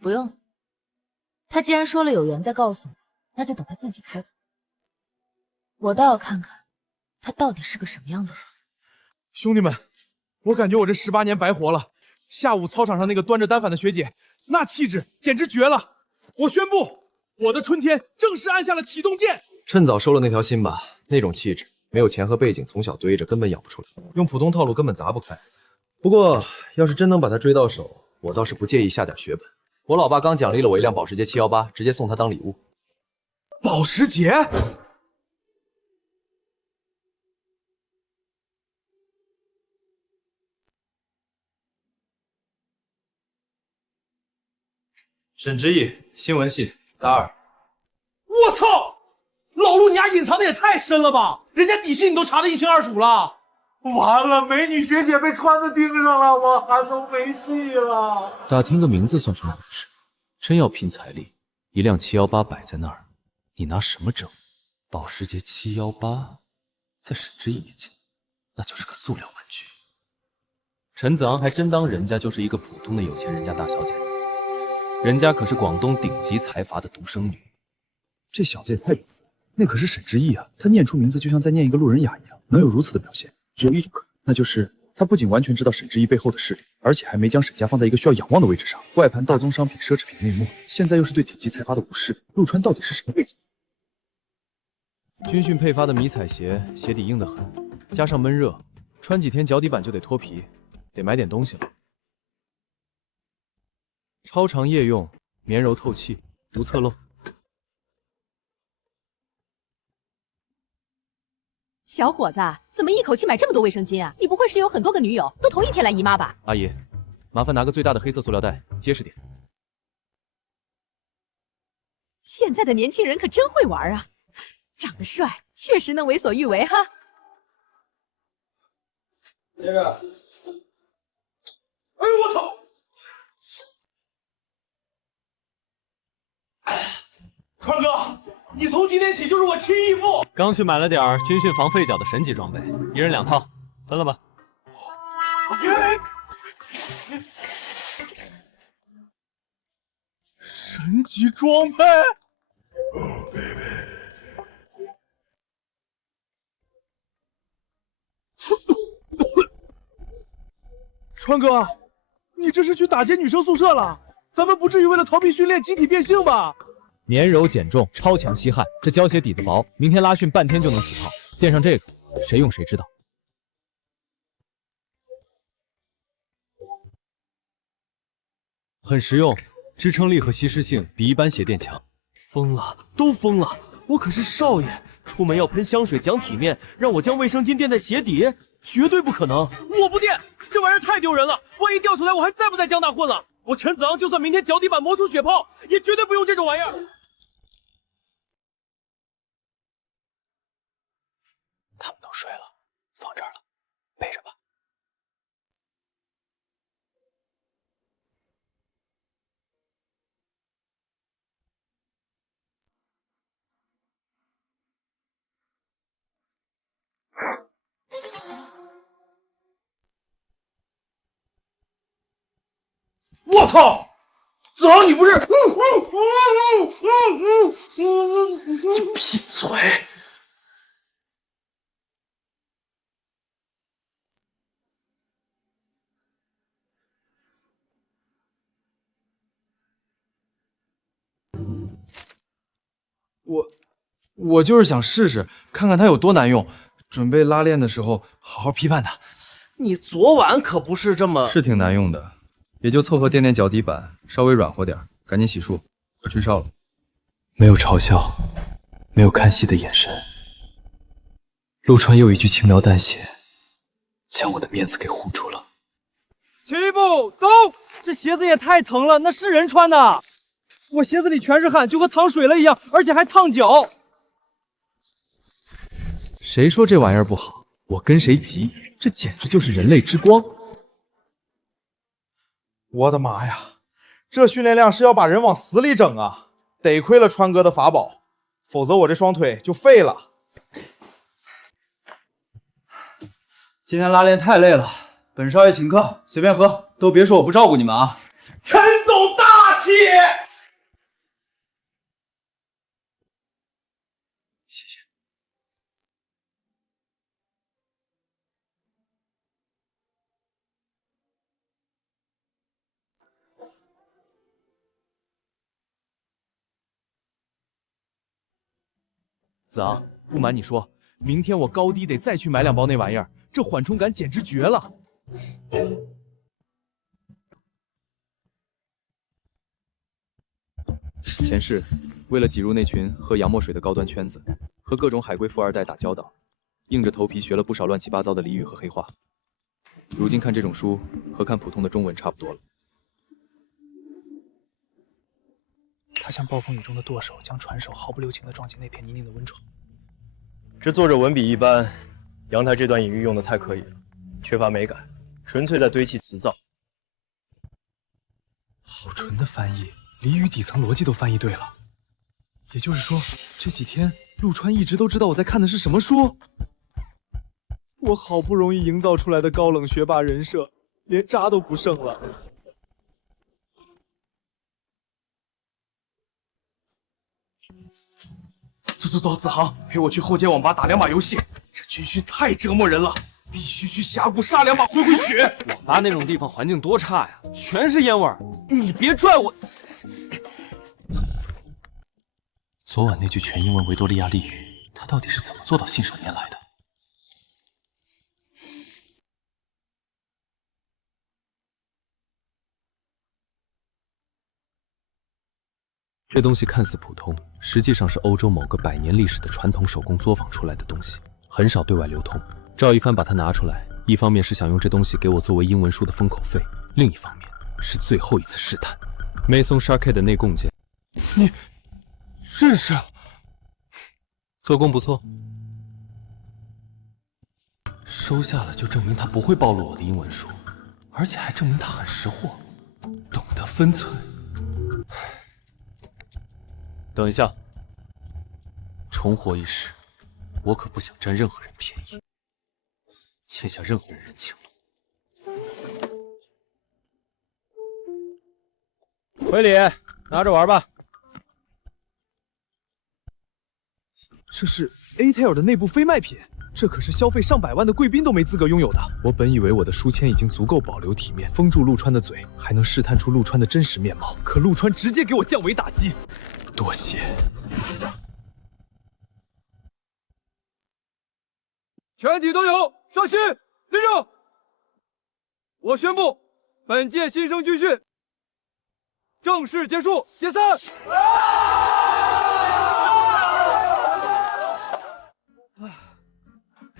不用，他既然说了有缘再告诉我，那就等他自己开口。我倒要看看他到底是个什么样的人。兄弟们，我感觉我这18年白活了。下午操场上那个端着单反的学姐，那气质简直绝了！我宣布，我的春天正式按下了启动键。趁早收了那条心吧，那种气质，没有钱和背景，从小堆着根本养不出来，用普通套路根本砸不开。不过，要是真能把他追到手，我倒是不介意下点血本。我老爸刚奖励了我一辆保时捷718，直接送他当礼物。保时捷？沈之毅，新闻系大2。我操！老陆，你丫隐藏的也太深了吧！人家底细你都查得一清二楚了。完了，美女学姐被川子盯上了，我韩东没戏了。打听个名字算什么本事？真要拼财力，一辆718摆在那儿，你拿什么争？保时捷718，在沈之毅面前，那就是个塑料玩具。陈子昂还真当人家就是一个普通的有钱人家大小姐，人家可是广东顶级财阀的独生女。这小子也太……那可是沈之毅啊！他念出名字就像在念一个路人甲一样，能有如此的表现，只有一种可能，那就是他不仅完全知道沈之毅背后的势力，而且还没将沈家放在一个需要仰望的位置上。外盘道宗商品、奢侈品内幕，现在又是对顶级财阀的无视，陆川到底是什么背景？军训配发的迷彩鞋，鞋底硬得很，加上闷热，穿几天脚底板就得脱皮，得买点东西了。超长夜用，绵柔透气，无侧漏。小伙子，怎么一口气买这么多卫生巾啊？你不会是有很多个女友，都同一天来姨妈吧？阿姨，麻烦拿个最大的黑色塑料袋，结实点。现在的年轻人可真会玩啊！长得帅，确实能为所欲为哈。接着，哎呦我操！川哥，你从今天起就是我亲义父。刚去买了点军训防废脚的神级装备，一人2套，分了吧。神级装备。川哥，你这是去打劫女生宿舍了？咱们不至于为了逃避训练集体变性吧？粘柔减重，超强吸汗，这胶鞋底子薄，明天拉训半天就能起泡。垫上这个，谁用谁知道。很实用，支撑力和吸湿性比一般鞋垫强。疯了，都疯了！我可是少爷，出门要喷香水讲体面，让我将卫生巾垫在鞋底，绝对不可能！我不垫，这玩意儿太丢人了，万一掉出来，我还在不在江大混了？我陈子昂就算明天脚底板磨出血泡，也绝对不用这种玩意儿。他们都睡了，放这儿了，背着吧。我靠！子昂，你不是？你闭嘴！我就是想试试，看看它有多难用，准备拉练的时候好好批判它。你昨晚可不是这么……是挺难用的，也就凑合垫垫脚底板，稍微软和点，赶紧洗漱，快吹哨了。没有嘲笑，没有看戏的眼神，陆川又一句轻描淡写，将我的面子给护住了。起步，走！这鞋子也太疼了，那是人穿的。我鞋子里全是汗，就和淌水了一样，而且还烫脚。谁说这玩意儿不好？我跟谁急？这简直就是人类之光！我的妈呀，这训练量是要把人往死里整啊！得亏了川哥的法宝，否则我这双腿就废了。今天拉练太累了，本少爷请客，随便喝，都别说我不照顾你们啊！陈总大气。谢谢。子昂，不瞒你说，明天我高低得再去买2包那玩意儿，这缓冲感简直绝了。前世为了挤入那群喝洋墨水的高端圈子，和各种海归富二代打交道，硬着头皮学了不少乱七八糟的俚语和黑话。如今看这种书，和看普通的中文差不多了。他像暴风雨中的舵手，将船手毫不留情地撞进那片泥泞的温床。这作者文笔一般，阳台这段隐喻用的太刻意了，缺乏美感，纯粹在堆砌词藻。好纯的翻译，俚语底层逻辑都翻译对了。也就是说，这几天陆川一直都知道我在看的是什么书。我好不容易营造出来的高冷学霸人设，连渣都不剩了。走，子航，陪我去后街网吧打2把游戏。这军训太折磨人了，必须去峡谷杀2把回血。网吧那种地方环境多差呀，全是烟味儿。你别拽我。昨晚那句全英文维多利亚俚语，他到底是怎么做到信手拈来的？这东西看似普通，实际上是欧洲某个100年历史的传统手工作坊出来的东西，很少对外流通。赵一帆把它拿出来，一方面是想用这东西给我作为英文书的封口费，另一方面是最后一次试探。梅松沙 K 的内供件，你认识？做工不错，收下了就证明他不会暴露我的英文书，而且还证明他很识货，懂得分寸。等一下，重活一世，我可不想占任何人便宜，欠下任何人人情。回礼，拿着玩吧。这是 A-Tail 的内部非卖品，这可是消费上百万的贵宾都没资格拥有的。我本以为我的书签已经足够保留体面，封住陆川的嘴，还能试探出陆川的真实面貌，可陆川直接给我降维打击。多谢。全体都有，稍息，立正。我宣布，本届新生军训正式结束，解散。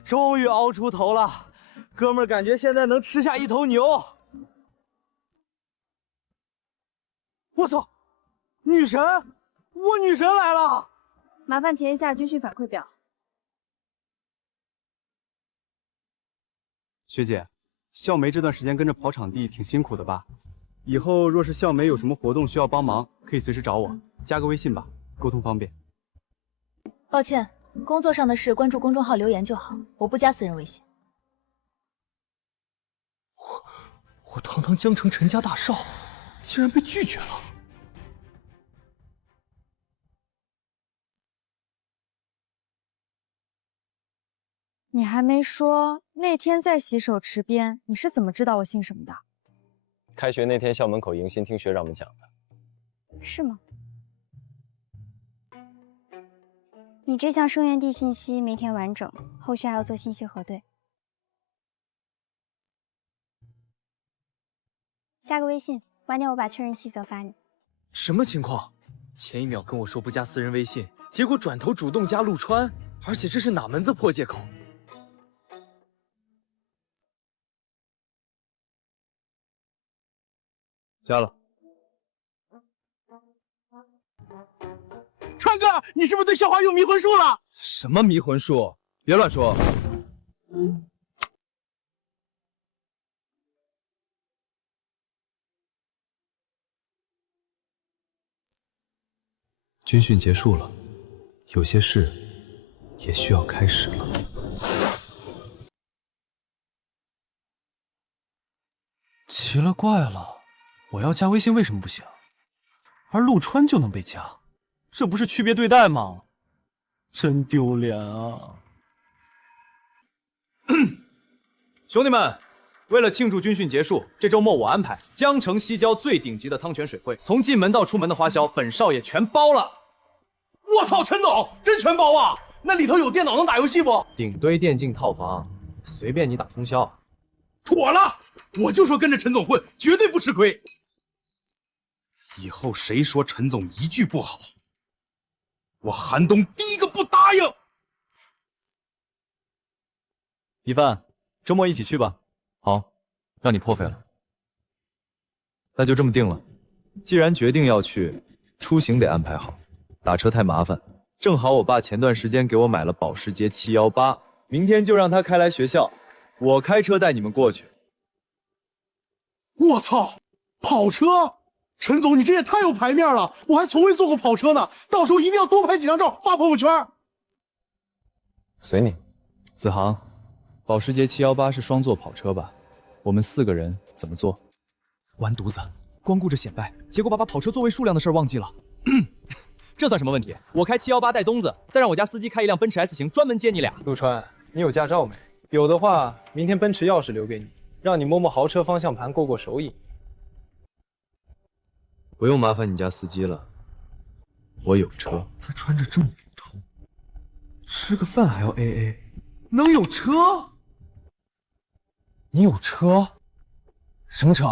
终于熬出头了，哥们儿，感觉现在能吃下一头牛。我操，女神，我女神来了！麻烦填一下军训反馈表。学姐，笑梅这段时间跟着跑场地挺辛苦的吧？以后若是笑梅有什么活动需要帮忙，可以随时找我，加个微信吧，沟通方便。抱歉，工作上的事关注公众号留言就好，我不加私人微信。我堂堂江城陈家大少，竟然被拒绝了。你还没说，那天在洗手池边，你是怎么知道我姓什么的？开学那天校门口迎新，听学长们讲的。是吗？你这项生源地信息没填完整，后续还要做信息核对。加个微信，晚点我把确认细则发你。什么情况？前一秒跟我说不加私人微信，结果转头主动加陆川，而且这是哪门子破借口？加了。川哥，你是不是对校花用迷魂术了？什么迷魂术？别乱说。军训结束了，有些事也需要开始了。奇了怪了，我要加微信为什么不行？而陆川就能被加，这不是区别对待吗？真丢脸啊！兄弟们，为了庆祝军训结束，这周末我安排江城西郊最顶级的汤泉水会，从进门到出门的花销，本少爷全包了。我操，陈总真全包啊！那里头有电脑能打游戏不？顶堆电竞套房，随便你打通宵。妥了，我就说跟着陈总混，绝对不吃亏。以后谁说陈总一句不好，我韩东第一个不答应。一帆，周末一起去吧。好，让你破费了。那就这么定了。既然决定要去，出行得安排好，打车太麻烦。正好我爸前段时间给我买了保时捷718，明天就让他开来学校，我开车带你们过去。我操，跑车！陈总，你这也太有排面了，我还从未坐过跑车呢，到时候一定要多拍几张照发朋友圈。随你。子航，保时捷718是双座跑车吧？我们4个人怎么坐？完犊子，光顾着显摆，结果把跑车座位数量的事忘记了。这算什么问题？我开718带东子，再让我家司机开一辆奔驰 S 型专门接你俩。陆川，你有驾照没？有的话，明天奔驰钥匙留给你，让你摸摸豪车方向盘，过过手瘾。不用麻烦你家司机了，我有车。他穿着这么普通，吃个饭还要 AA， 能有车？你有车？什么车？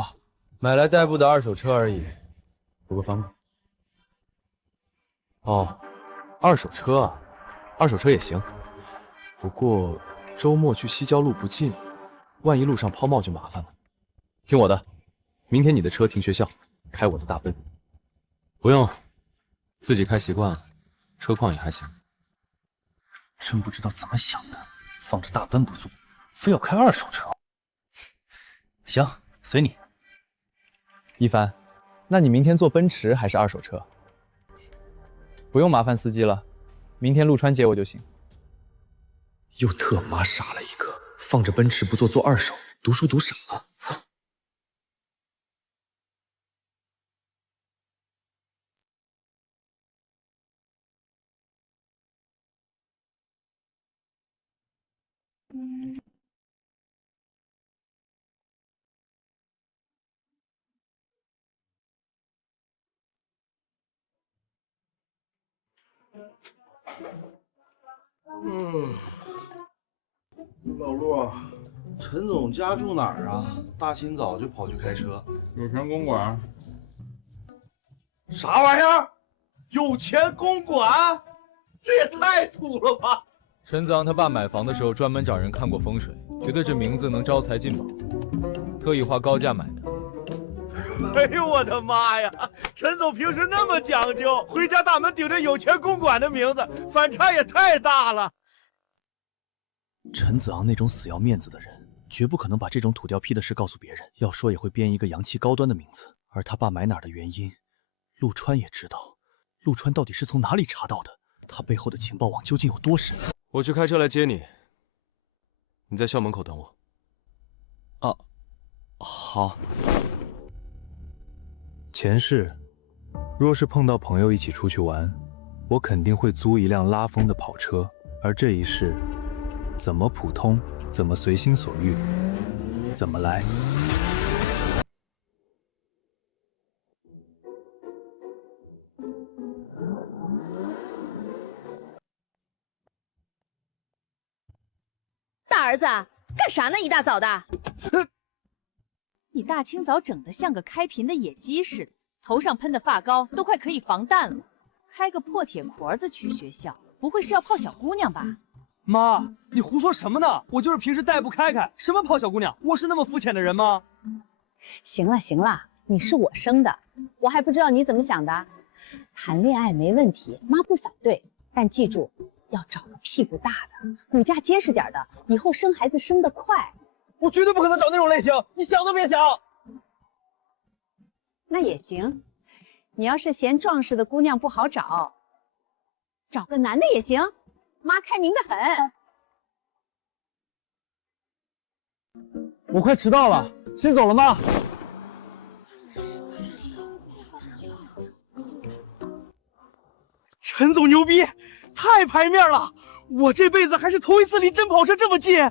买来代步的二手车而已，图个方便。哦，二手车啊，二手车也行。不过周末去西郊路不近，万一路上抛锚就麻烦了。听我的，明天你的车停学校，开我的大奔。不用，自己开习惯了，车况也还行。真不知道怎么想的，放着大奔不做，非要开二手车。行，随你。一帆，那你明天坐奔驰还是二手车？不用麻烦司机了，明天陆川接我就行。又特妈傻了一个，放着奔驰不坐二手，读书读傻了。老陆，陈总家住哪儿啊？大清早就跑去开车。有钱公馆。啥玩意儿？有钱公馆？这也太土了吧！陈子昂他爸买房的时候专门找人看过风水，觉得这名字能招财进宝，特意花高价买的。哎呦我的妈呀！陈总平时那么讲究，回家大门顶着有钱公馆的名字，反差也太大了。陈子昂那种死要面子的人，绝不可能把这种土掉坯的事告诉别人。要说也会编一个洋气高端的名字。而他爸买哪儿的原因，陆川也知道。陆川到底是从哪里查到的？他背后的情报网究竟有多深？我去开车来接你，你在校门口等我。啊，好。前世，若是碰到朋友一起出去玩，我肯定会租一辆拉风的跑车。而这一世，怎么普通，怎么随心所欲，怎么来。大儿子，干啥呢？一大早的。你大清早整得像个开屏的野鸡似的，头上喷的发膏都快可以防弹了。开个破铁壳子去学校，不会是要泡小姑娘吧？妈，你胡说什么呢？我就是平时代步开开，什么泡小姑娘？我是那么肤浅的人吗？行了行了，你是我生的，我还不知道你怎么想的。谈恋爱没问题，妈不反对，但记住要找个屁股大的，骨架结实点的，以后生孩子生得快。我绝对不可能找那种类型，你想都别想。那也行，你要是嫌壮实的姑娘不好找，找个男的也行，妈开明的很。我快迟到了，先走了，妈。陈总牛逼，太排面了！我这辈子还是头一次离真跑车这么近。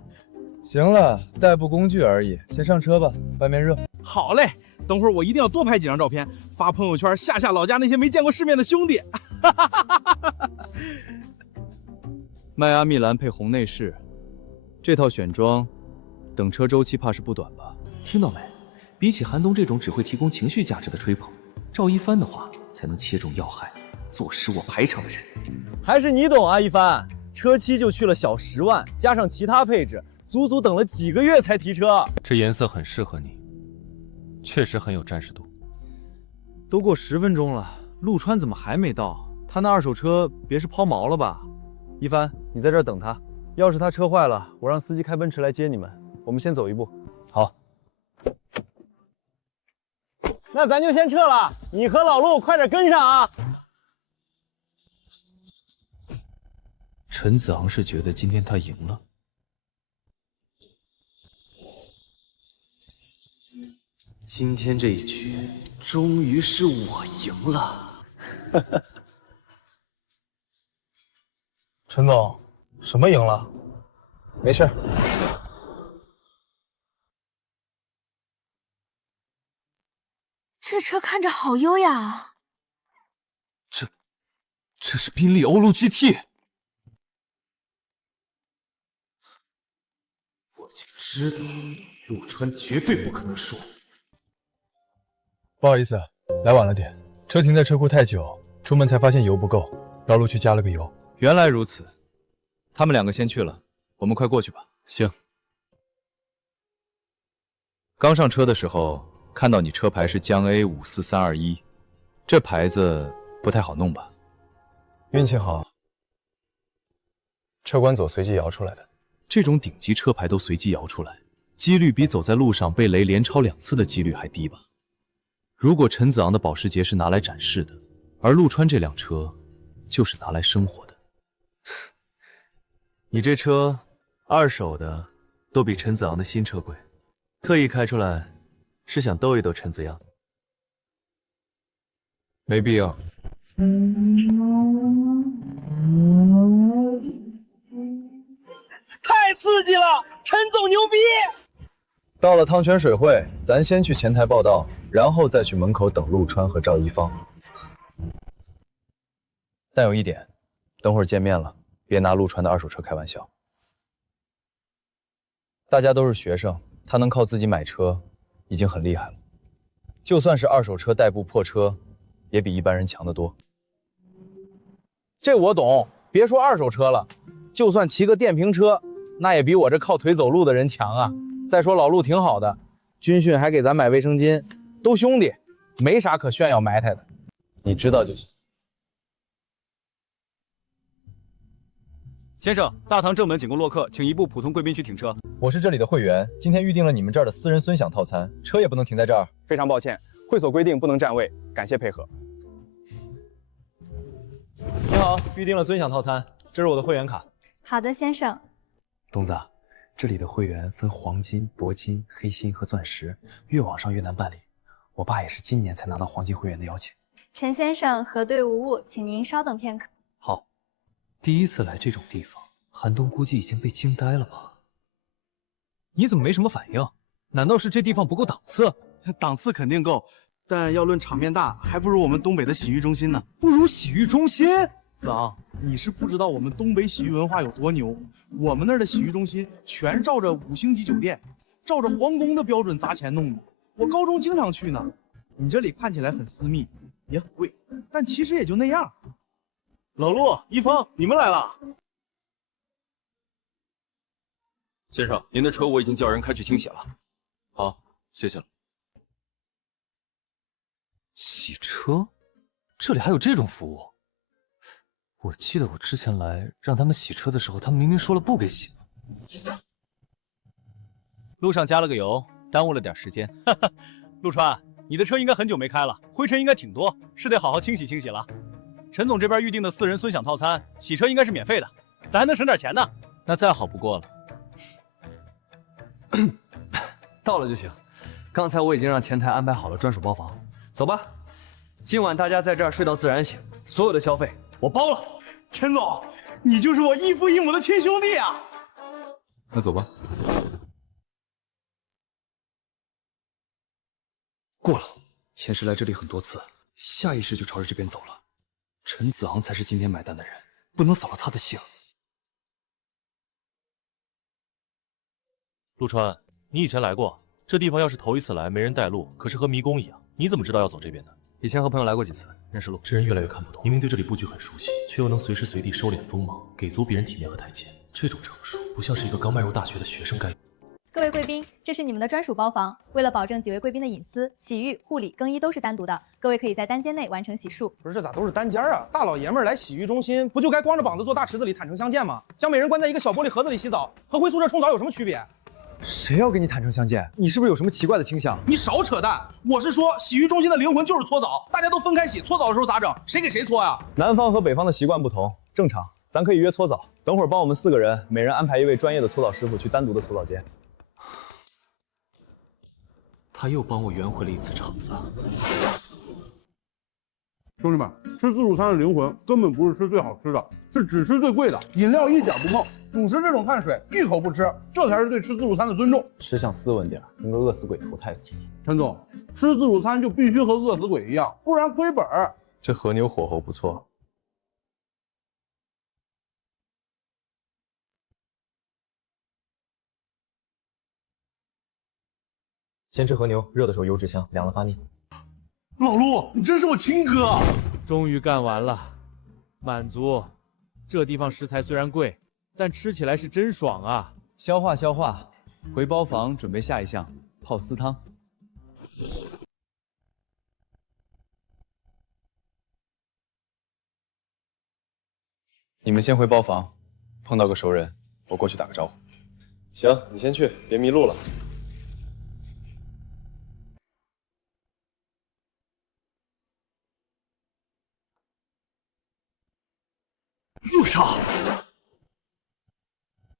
行了，代步工具而已，先上车吧，外面热。好嘞，等会儿我一定要多拍几张照片，发朋友圈吓吓老家那些没见过世面的兄弟。迈阿密蓝配红内饰，这套选装，等车周期怕是不短吧？听到没？比起韩东这种只会提供情绪价值的吹捧，赵一帆的话才能切中要害，坐实我排场的人。还是你懂啊，一帆，车漆就去了小10万，加上其他配置，足足等了几个月才提车。这颜色很适合你，确实很有战士度。都过10分钟了，陆川怎么还没到？他那二手车别是抛锚了吧？一帆，你在这儿等他，要是他车坏了，我让司机开奔驰来接你们。我们先走一步。好。那咱就先撤了，你和老陆快点跟上啊！陈子昂是觉得今天他赢了。今天这一局，终于是我赢了。陈总，什么赢了？没事。这车看着好优雅啊！这是宾利欧陆 GT。我就知道陆川绝对不可能输。不好意思，来晚了点，车停在车库太久，出门才发现油不够，绕路去加了个油。原来如此，他们2个先去了，我们快过去吧。行。刚上车的时候看到你车牌是江 A54321，这牌子不太好弄吧？运气好，车管组随机摇出来的。这种顶级车牌都随机摇出来，几率比走在路上被雷连超2次的几率还低吧？如果陈子昂的保时捷是拿来展示的，而陆川这辆车就是拿来生活的。你这车二手的都比陈子昂的新车贵，特意开出来是想逗一逗陈子阳？没必要。太刺激了，陈总牛逼！到了汤泉水会，咱先去前台报到，然后再去门口等陆川和赵一芳。但有一点，等会儿见面了，别拿陆川的二手车开玩笑。大家都是学生，他能靠自己买车，已经很厉害了。就算是二手车代步破车，也比一般人强得多。这我懂，别说二手车了，就算骑个电瓶车，那也比我这靠腿走路的人强啊。再说老陆挺好的，军训还给咱买卫生巾，都兄弟，没啥可炫耀埋汰的。你知道就行。先生，大堂正门仅供落客，请移步普通贵宾区停车。我是这里的会员，今天预定了你们这儿的私人尊享套餐，车也不能停在这儿。非常抱歉，会所规定不能占位，感谢配合。你好，预定了尊享套餐，这是我的会员卡。好的，先生。东子，这里的会员分黄金、铂金、黑心和钻石，越往上越难办理。我爸也是今年才拿到黄金会员的邀请。陈先生，核对无误，请您稍等片刻。好。第一次来这种地方，韩东估计已经被惊呆了吧？你怎么没什么反应？难道是这地方不够档次？档次肯定够，但要论场面大，还不如我们东北的洗浴中心呢。不如洗浴中心？子昂，你是不知道我们东北洗浴文化有多牛。我们那儿的洗浴中心全照着5星级酒店，照着皇宫的标准砸钱弄的。我高中经常去呢。你这里看起来很私密，也很贵，但其实也就那样。老陆、一峰，你们来了。先生，您的车我已经叫人开去清洗了。好，谢谢了。洗车？这里还有这种服务？我记得我之前来让他们洗车的时候，他们明明说了不给洗。路上加了个油，耽误了点时间。哈哈，陆川，你的车应该很久没开了，灰尘应该挺多，是得好好清洗清洗了。陈总这边预定的私人尊享套餐，洗车应该是免费的，咱还能省点钱呢。那再好不过了。到了就行。刚才我已经让前台安排好了专属包房，走吧。今晚大家在这儿睡到自然醒，所有的消费我包了。陈总，你就是我异父异母的亲兄弟啊！那走吧。过了，前世来这里很多次，下意识就朝着这边走了。陈子昂才是今天买单的人，不能扫了他的兴。陆川，你以前来过这地方，要是头一次来，没人带路，可是和迷宫一样。你怎么知道要走这边的？以前和朋友来过几次，认识路。这人越来越看不懂，明明对这里布局很熟悉，却又能随时随地收敛锋芒，给足别人体面和台阶。这种成熟，不像是一个刚迈入大学的学生该有。各位贵宾，这是你们的专属包房。为了保证几位贵宾的隐私，洗浴、护理、更衣都是单独的，各位可以在单间内完成洗漱。不是，这咋都是单间啊？大老爷们儿来洗浴中心，不就该光着膀子坐大池子里坦诚相见吗？将每人关在一个小玻璃盒子里洗澡，和回宿舍冲澡有什么区别？谁要跟你坦诚相见？你是不是有什么奇怪的倾向？你少扯淡！我是说，洗浴中心的灵魂就是搓澡，大家都分开洗，搓澡的时候咋整？谁给谁搓呀？南方和北方的习惯不同，正常。咱可以约搓澡，等会儿帮我们4个人，每人安排一位专业的搓澡师傅去单独的搓澡间。他又帮我圆回了一次场子。兄弟们，吃自助餐的灵魂根本不是吃最好吃的，是只吃最贵的，饮料一点不碰，主食这种碳水一口不吃，这才是对吃自助餐的尊重。吃相斯文点，跟个饿死鬼投胎似的。陈总，吃自助餐就必须和饿死鬼一样，不然亏本儿。这和牛火候不错。先吃和牛，热的时候油脂香，凉了发腻。老陆，你真是我亲哥！终于干完了，满足。这地方食材虽然贵，但吃起来是真爽啊！消化消化，回包房准备下一项泡丝汤。你们先回包房，碰到个熟人，我过去打个招呼。行，你先去，别迷路了。陆少，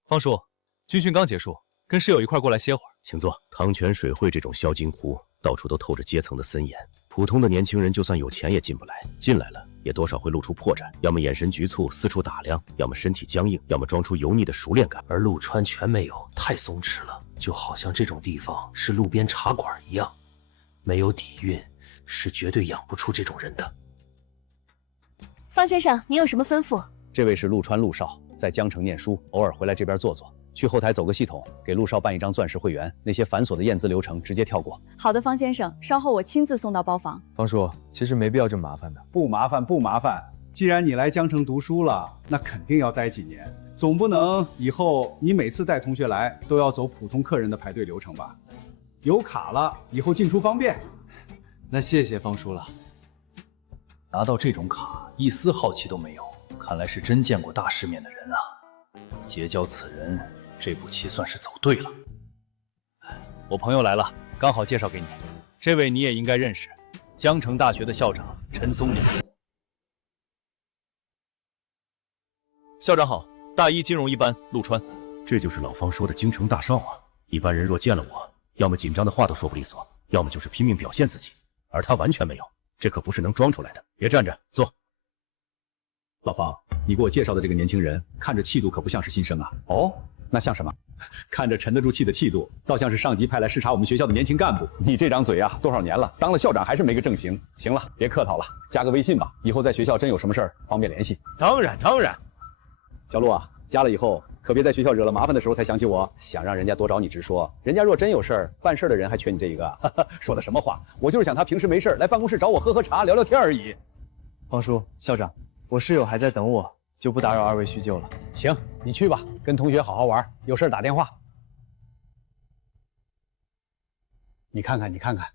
方叔，军训刚结束，跟室友一块过来歇会儿。请坐。汤泉水会这种销金窟，到处都透着阶层的森严，普通的年轻人就算有钱也进不来，进来了也多少会露出破绽，要么眼神局促四处打量，要么身体僵硬，要么装出油腻的熟练感。而陆川全没有，太松弛了，就好像这种地方是路边茶馆一样，没有底蕴是绝对养不出这种人的。方先生，您有什么吩咐？这位是陆川陆少，在江城念书，偶尔回来这边坐坐。去后台走个系统，给陆少办一张钻石会员，那些繁琐的验资流程直接跳过。好的，方先生，稍后我亲自送到包房。方叔，其实没必要这么麻烦的。不麻烦，不麻烦。既然你来江城读书了，那肯定要待几年，总不能以后你每次带同学来都要走普通客人的排队流程吧？有卡了，以后进出方便。那谢谢方叔了。拿到这种卡，一丝好奇都没有，看来是真见过大世面的人啊！结交此人，这步棋算是走对了。我朋友来了，刚好介绍给你，这位你也应该认识，江城大学的校长陈松林。校长好，大一金融一班陆川。这就是老方说的京城大少啊！一般人若见了我，要么紧张的话都说不利索，要么就是拼命表现自己，而他完全没有，这可不是能装出来的。别站着，坐。老方，你给我介绍的这个年轻人，看着气度可不像是新生啊。哦，那像什么？看着沉得住气的气度，倒像是上级派来视察我们学校的年轻干部。你这张嘴啊，多少年了，当了校长还是没个正形。行了，别客套了，加个微信吧，以后在学校真有什么事儿方便联系。当然。小陆啊，加了以后可别在学校惹了麻烦的时候才想起我，想让人家多找你直说。人家若真有事儿，办事的人还缺你这一个。说的什么话？我就是想他平时没事来办公室找我喝喝茶、聊聊天而已。方叔，校长，我室友还在等我，就不打扰二位叙旧了。行，你去吧，跟同学好好玩，有事打电话。你看看，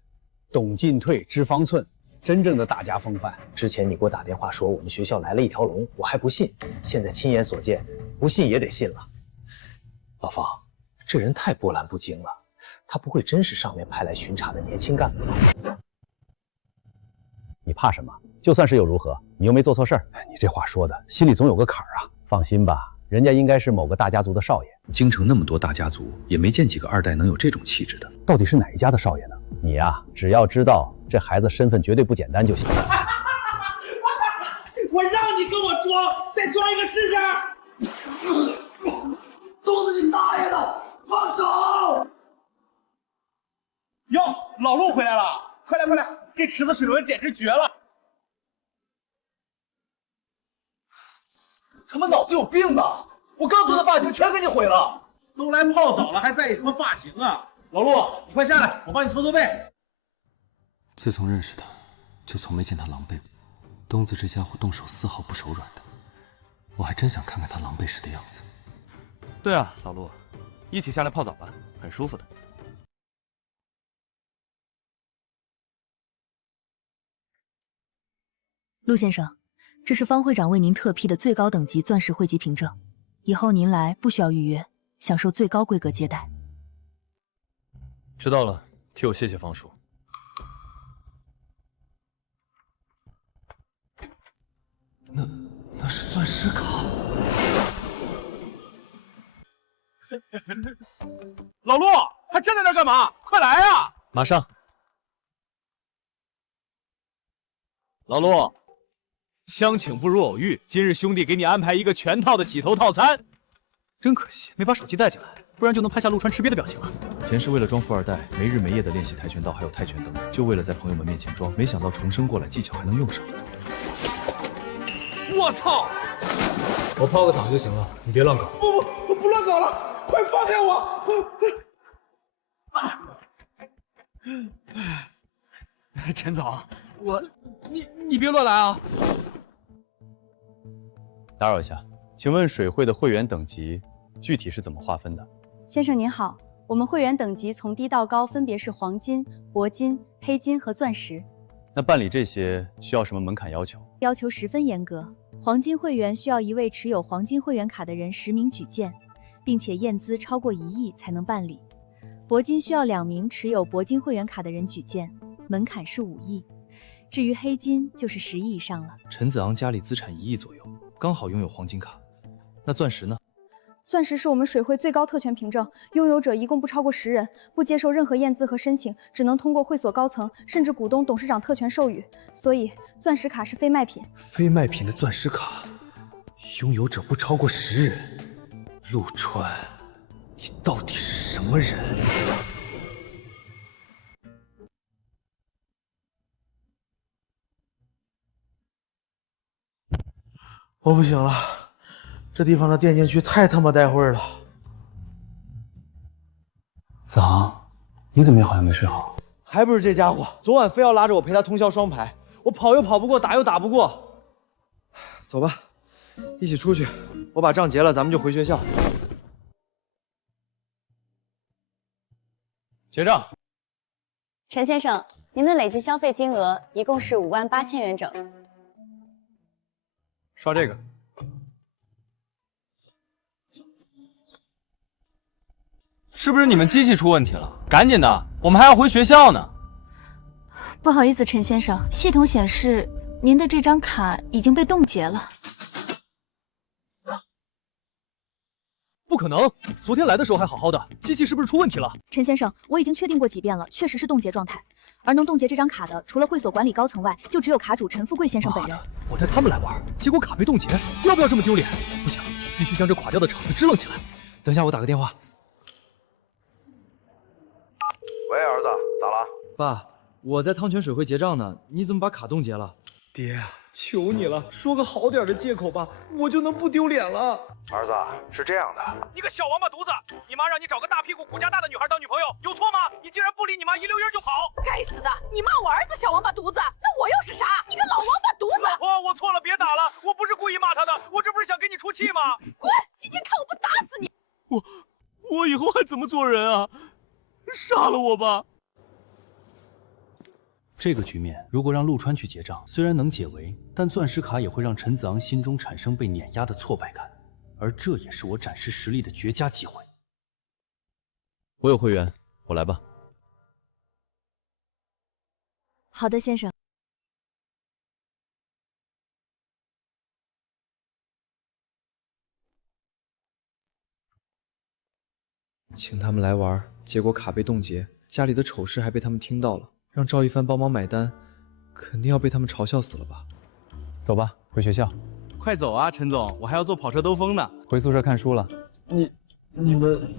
懂进退，知方寸，真正的大家风范。之前你给我打电话说我们学校来了一条龙，我还不信，现在亲眼所见，不信也得信了。老方，这人太波澜不惊了，他不会真是上面派来巡查的年轻干部吧？你怕什么？就算是又如何？你又没做错事儿。你这话说的，心里总有个坎儿啊。放心吧，人家应该是某个大家族的少爷。京城那么多大家族，也没见几个二代能有这种气质的。到底是哪一家的少爷呢？你呀，只要知道这孩子身份绝对不简单就行了。我让你跟我装，再装一个试试。都是你大爷的！放手！哟，老陆回来了！快来，这池子水轮简直绝了！他妈脑子有病吧！我刚做的发型全给你毁了。都来泡澡了，还在意什么发型啊？老陆，你快下来，我帮你搓搓背。自从认识他，就从没见他狼狈过。东子这家伙动手丝毫不手软的，我还真想看看他狼狈时的样子。对啊，老陆，一起下来泡澡吧，很舒服的。陆先生，这是方会长为您特批的最高等级钻石会籍凭证，以后您来不需要预约，享受最高规格接待。知道了，替我谢谢方叔。那是钻石卡。老陆，还站在那儿干嘛？快来啊！马上。老陆，相请不如偶遇，今日兄弟给你安排一个全套的洗头套餐。真可惜，没把手机带进来，不然就能拍下陆川吃瘪的表情了。前世为了装富二代，没日没夜的练习跆拳道还有泰拳等等，就为了在朋友们面前装，没想到重生过来技巧还能用上。我操！我泡个澡就行了，你别乱搞。我不乱搞了，快放开我！陈总，你别乱来啊！打扰一下，请问水会的会员等级具体是怎么划分的？先生您好，我们会员等级从低到高分别是黄金、铂金、黑金和钻石。那办理这些需要什么门槛要求？要求十分严格。黄金会员需要一位持有黄金会员卡的人实名举荐，并且验资超过1亿才能办理。铂金需要2名持有铂金会员卡的人举荐，门槛是5亿。至于黑金就是10亿以上了。陈子昂家里资产1亿左右，刚好拥有黄金卡。那钻石呢？钻石是我们水会最高特权凭证，拥有者一共不超过10人，不接受任何验资和申请，只能通过会所高层甚至股东、董事长特权授予，所以钻石卡是非卖品。非卖品的钻石卡，拥有者不超过10人。陆川，你到底是什么人？我不行了，这地方的电竞区太他妈带味儿了。子昂，你怎么也好像没睡好？还不是这家伙，昨晚非要拉着我陪他通宵双排，我跑又跑不过，打又打不过。走吧，一起出去，我把账结了，咱们就回学校。结账。陈先生，您的累计消费金额一共是58000元整。刷这个。是不是你们机器出问题了？赶紧的，我们还要回学校呢。不好意思，陈先生，系统显示您的这张卡已经被冻结了。不可能，昨天来的时候还好好的，机器是不是出问题了？陈先生，我已经确定过几遍了，确实是冻结状态。而能冻结这张卡的，除了会所管理高层外，就只有卡主陈富贵先生本人。我带他们来玩，结果卡被冻结，要不要这么丢脸？不行，必须将这垮掉的场子支棱起来。等下我打个电话。喂，儿子，咋了？爸，我在汤泉水会结账呢，你怎么把卡冻结了？爹啊，求你了，说个好点的借口吧，我就能不丢脸了。儿子，是这样的，你个小王八犊子，你妈让你找个大屁股、骨架大的女孩当女朋友，有错吗？你竟然不理你妈，一溜烟就跑！该死的，你骂我儿子小王八犊子，那我又是啥？你个老王八犊子！老婆，我错了，别打了，我不是故意骂他的，我这不是想给你出气吗？滚！今天看我不打死你！我以后还怎么做人啊？杀了我吧！这个局面如果让陆川去结账，虽然能解围，但钻石卡也会让陈子昂心中产生被碾压的挫败感，而这也是我展示实力的绝佳机会。我有会员，我来吧。好的，先生。请他们来玩，结果卡被冻结，家里的丑事还被他们听到了，让赵一帆帮忙买单，肯定要被他们嘲笑死了吧？走吧，回学校。快走啊，陈总，我还要坐跑车兜风呢。回宿舍看书了。你们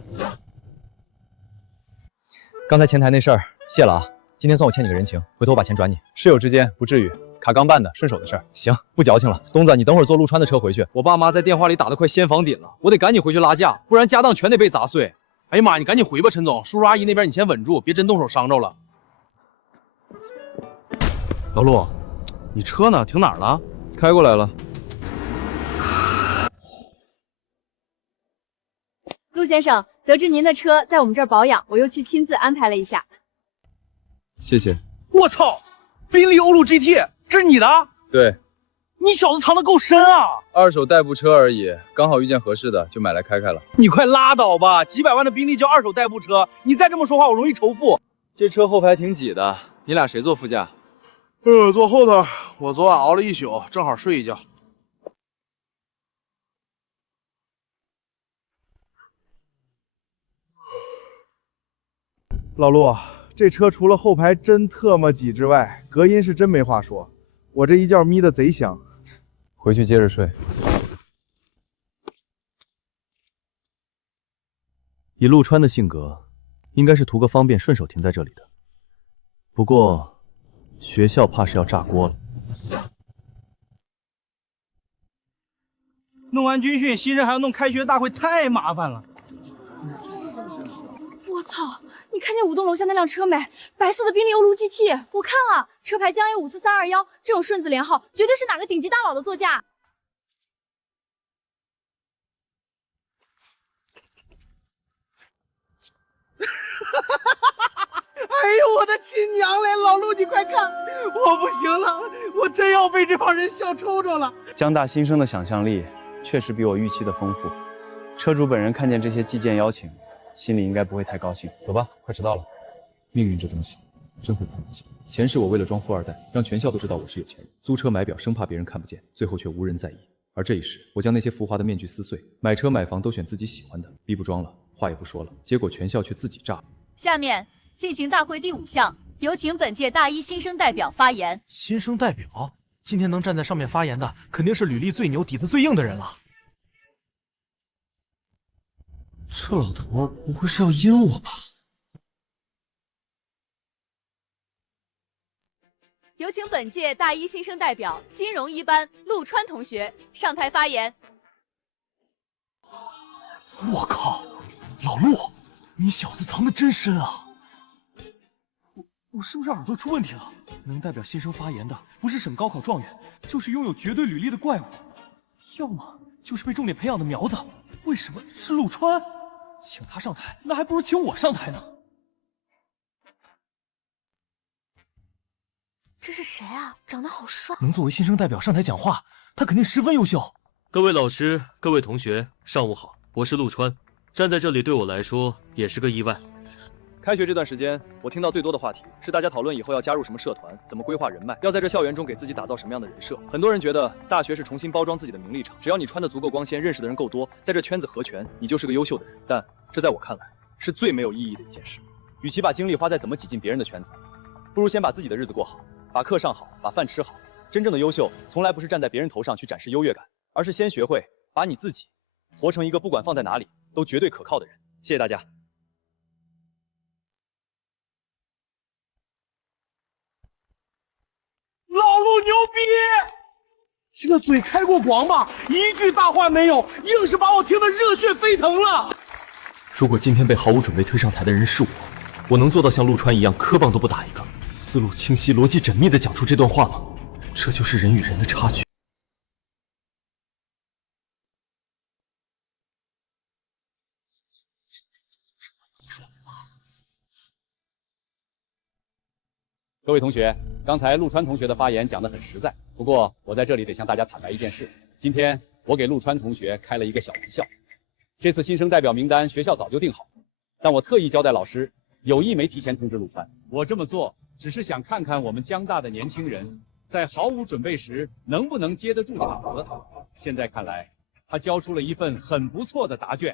刚才前台那事儿谢了啊，今天算我欠你个人情，回头我把钱转你。室友之间不至于，卡刚办的，顺手的事儿。行，不矫情了。东子，你等会儿坐陆川的车回去。我爸妈在电话里打得快掀房顶了，我得赶紧回去拉架，不然家当全得被砸碎。哎呀妈，你赶紧回吧，陈总，叔叔阿姨那边你先稳住，别真动手伤着了。老陆，你车呢？停哪儿了？开过来了。陆先生，得知您的车在我们这儿保养，我又去亲自安排了一下。谢谢。我操，宾利欧陆 GT， 这是你的？对。你小子藏得够深啊！二手代步车而已，刚好遇见合适的，就买来开开了。你快拉倒吧，几百万的宾利叫二手代步车，你再这么说话，我容易仇富。这车后排挺挤的，你俩谁坐副驾？坐后头。我昨晚熬了一宿，正好睡一觉。老陆，这车除了后排真特么挤之外，隔音是真没话说。我这一觉眯得贼香。回去接着睡。以陆川的性格，应该是图个方便，顺手停在这里的。不过，学校怕是要炸锅了。弄完军训，新生还要弄开学大会，太麻烦了。我操！你看见5栋楼下那辆车没？白色的宾利欧陆 GT， 我看了，车牌江 A54321，这种顺子连号，绝对是哪个顶级大佬的座驾。亲娘嘞！老陆，你快看，我不行了，我真要被这帮人笑抽抽了。江大新生的想象力确实比我预期的丰富。车主本人看见这些寄件邀请，心里应该不会太高兴。走吧，快迟到了。命运这东西真会碰人心。前世我为了装富二代，让全校都知道我是有钱人，租车买表，生怕别人看不见，最后却无人在意。而这一世，我将那些浮华的面具撕碎，买车买房都选自己喜欢的，逼不装了，话也不说了，结果全校却自己炸了。下面进行大会第5项，有请本届大一新生代表发言。新生代表，今天能站在上面发言的，肯定是履历最牛、底子最硬的人了。这老头不会是要阴我吧？有请本届大一新生代表金融一班陆川同学上台发言。我靠，老陆，你小子藏得真深啊！我是不是耳朵出问题了？能代表新生发言的，不是省高考状元，就是拥有绝对履历的怪物，要么就是被重点培养的苗子。为什么是陆川？请他上台，那还不如请我上台呢。这是谁啊？长得好帅！能作为新生代表上台讲话，他肯定十分优秀。各位老师，各位同学，上午好，我是陆川。站在这里对我来说也是个意外。开学这段时间，我听到最多的话题是大家讨论以后要加入什么社团，怎么规划人脉，要在这校园中给自己打造什么样的人设。很多人觉得大学是重新包装自己的名利场，只要你穿得足够光鲜，认识的人够多，在这圈子合群，你就是个优秀的人。但这在我看来是最没有意义的一件事。与其把精力花在怎么挤进别人的圈子，不如先把自己的日子过好，把课上好，把饭吃好。真正的优秀，从来不是站在别人头上去展示优越感，而是先学会把你自己活成一个不管放在哪里都绝对可靠的人。谢谢大家。老陆牛逼！这嘴开过光吧？一句大话没有，硬是把我听得热血沸腾了。如果今天被毫无准备推上台的人是我，我能做到像陆川一样磕棒都不打一个，思路清晰、逻辑缜密地讲出这段话吗？这就是人与人的差距。各位同学，刚才陆川同学的发言讲得很实在，不过我在这里得向大家坦白一件事，今天我给陆川同学开了一个小玩笑。这次新生代表名单学校早就定好，但我特意交代老师，有意没提前通知陆川。我这么做只是想看看我们江大的年轻人在毫无准备时能不能接得住场子。现在看来，他交出了一份很不错的答卷。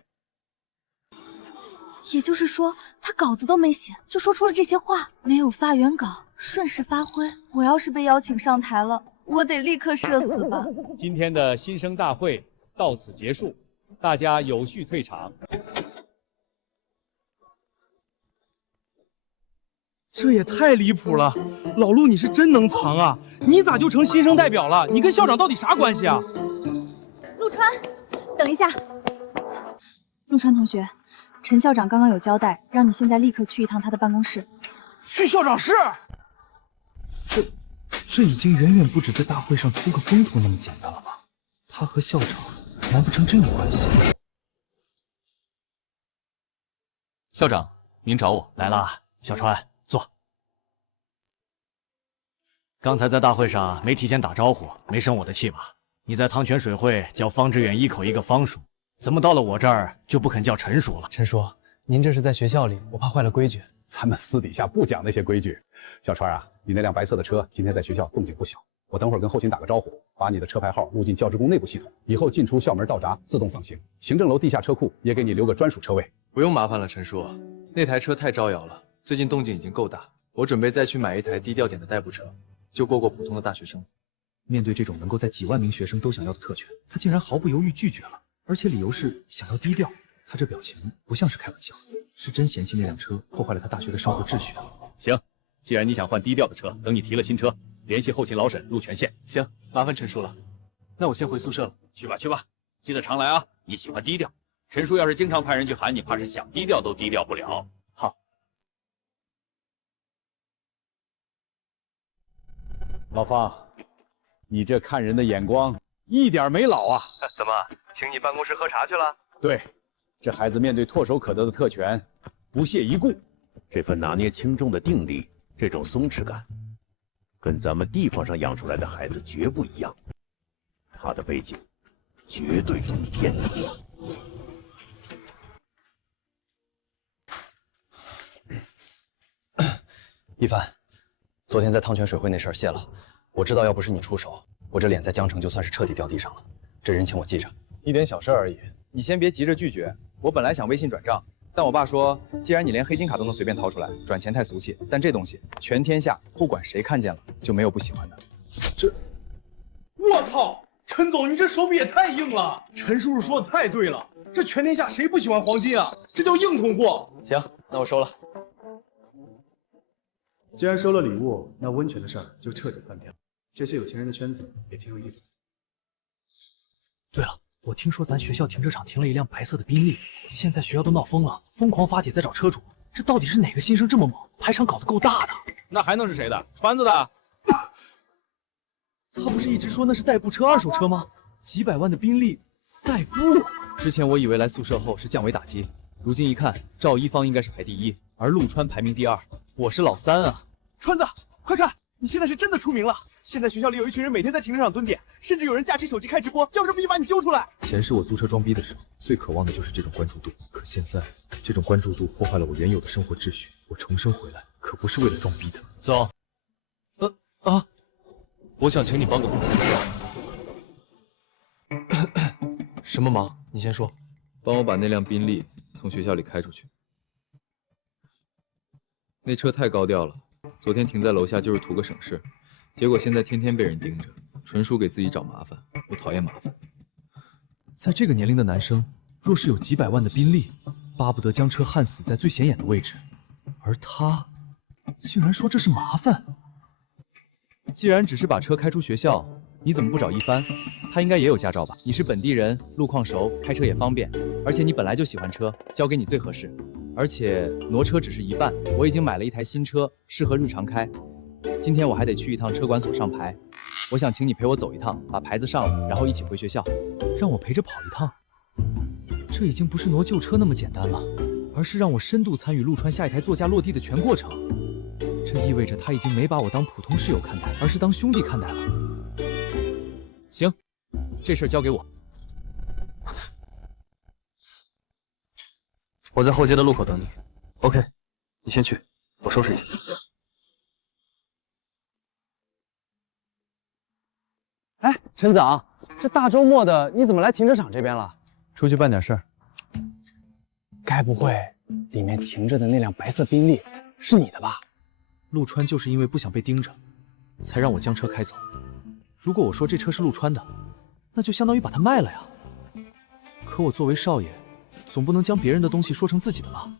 也就是说，他稿子都没写，就说出了这些话，没有发原稿，顺势发挥。我要是被邀请上台了，我得立刻社死吧。今天的新生大会到此结束，大家有序退场。这也太离谱了！老陆，你是真能藏啊！你咋就成新生代表了？你跟校长到底啥关系啊？陆川，等一下。陆川同学，陈校长刚刚有交代，让你现在立刻去一趟他的办公室。去校长室？这已经远远不止在大会上出个风头那么简单了吧？他和校长难不成真有关系？校长，您找我来了。小川，坐。刚才在大会上没提前打招呼，没生我的气吧？你在汤泉水会叫方志远一口一个方叔，怎么到了我这儿就不肯叫陈叔了？陈叔，您这是在学校里，我怕坏了规矩。咱们私底下不讲那些规矩。小川啊，你那辆白色的车今天在学校动静不小，我等会儿跟后勤打个招呼，把你的车牌号录进教职工内部系统，以后进出校门道闸自动放行。行政楼地下车库也给你留个专属车位。不用麻烦了，陈叔，那台车太招摇了，最近动静已经够大，我准备再去买一台低调点的代步车，就过普通的大学生活。面对这种能够在几万名学生都想要的特权，他竟然毫不犹豫拒绝了，而且理由是想要低调。他这表情不像是开玩笑，是真嫌弃那辆车破坏了他大学的生活秩序。行，既然你想换低调的车，等你提了新车，联系后勤老沈录权限。行，麻烦陈叔了，那我先回宿舍了。去吧去吧，记得常来啊！你喜欢低调，陈叔要是经常派人去喊你，怕是想低调都低调不了。好。老方，你这看人的眼光一点没老啊！怎么，请你办公室喝茶去了？对，这孩子面对唾手可得的特权，不屑一顾。这份拿捏轻重的定力，这种松弛感，跟咱们地方上养出来的孩子绝不一样。他的背景绝对懂天理。一帆，昨天在汤泉水会那事儿谢了。我知道，要不是你出手，我这脸在江城就算是彻底掉地上了。这人情我记着，一点小事而已，你先别急着拒绝。我本来想微信转账，但我爸说，既然你连黑金卡都能随便掏出来，转钱太俗气。但这东西全天下不管谁看见了，就没有不喜欢的。我操！陈总，你这手笔也太硬了。陈叔叔说的太对了，这全天下谁不喜欢黄金啊？这叫硬通货。行，那我收了。既然收了礼物，那温泉的事儿就彻底翻篇了。这些有钱人的圈子也挺有意思的。对了，我听说咱学校停车场停了一辆白色的宾利，现在学校都闹疯了，疯狂发帖在找车主。这到底是哪个新生这么猛，排场搞得够大的？那还能是谁的？川子的？他不是一直说那是代步车、二手车吗？几百万的宾利，代步。之前我以为来宿舍后是降维打击，如今一看，赵一方应该是排第一，而陆川排名第二，我是老三啊！川子，快看，你现在是真的出名了！现在学校里有一群人每天在停车场蹲点，甚至有人架起手机开直播，叫什么逼把你揪出来！前世我租车装逼的时候，最渴望的就是这种关注度。可现在，这种关注度破坏了我原有的生活秩序。我重生回来，可不是为了装逼的。走。我想请你帮个忙。什么忙？你先说。帮我把那辆宾利从学校里开出去。那车太高调了，昨天停在楼下就是图个省事，结果现在天天被人盯着，纯属给自己找麻烦。我讨厌麻烦。在这个年龄的男生，若是有几百万的宾利，巴不得将车焊死在最显眼的位置，而他竟然说这是麻烦。既然只是把车开出学校，你怎么不找一帆？他应该也有驾照吧？你是本地人，路况熟，开车也方便，而且你本来就喜欢车，交给你最合适。而且挪车只是一半，我已经买了一台新车，适合日常开。今天我还得去一趟车管所上牌，我想请你陪我走一趟，把牌子上了，然后一起回学校。让我陪着跑一趟，这已经不是挪旧车那么简单了，而是让我深度参与陆川下一台座驾落地的全过程。这意味着他已经没把我当普通室友看待，而是当兄弟看待了。行，这事儿交给我。我在后街的路口等你。OK， 你先去，我收拾一下。哎，陈总，这大周末的你怎么来停车场这边了？出去办点事儿。该不会里面停着的那辆白色宾利是你的吧？陆川就是因为不想被盯着，才让我将车开走。如果我说这车是陆川的，那就相当于把它卖了呀。可我作为少爷，总不能将别人的东西说成自己的吧？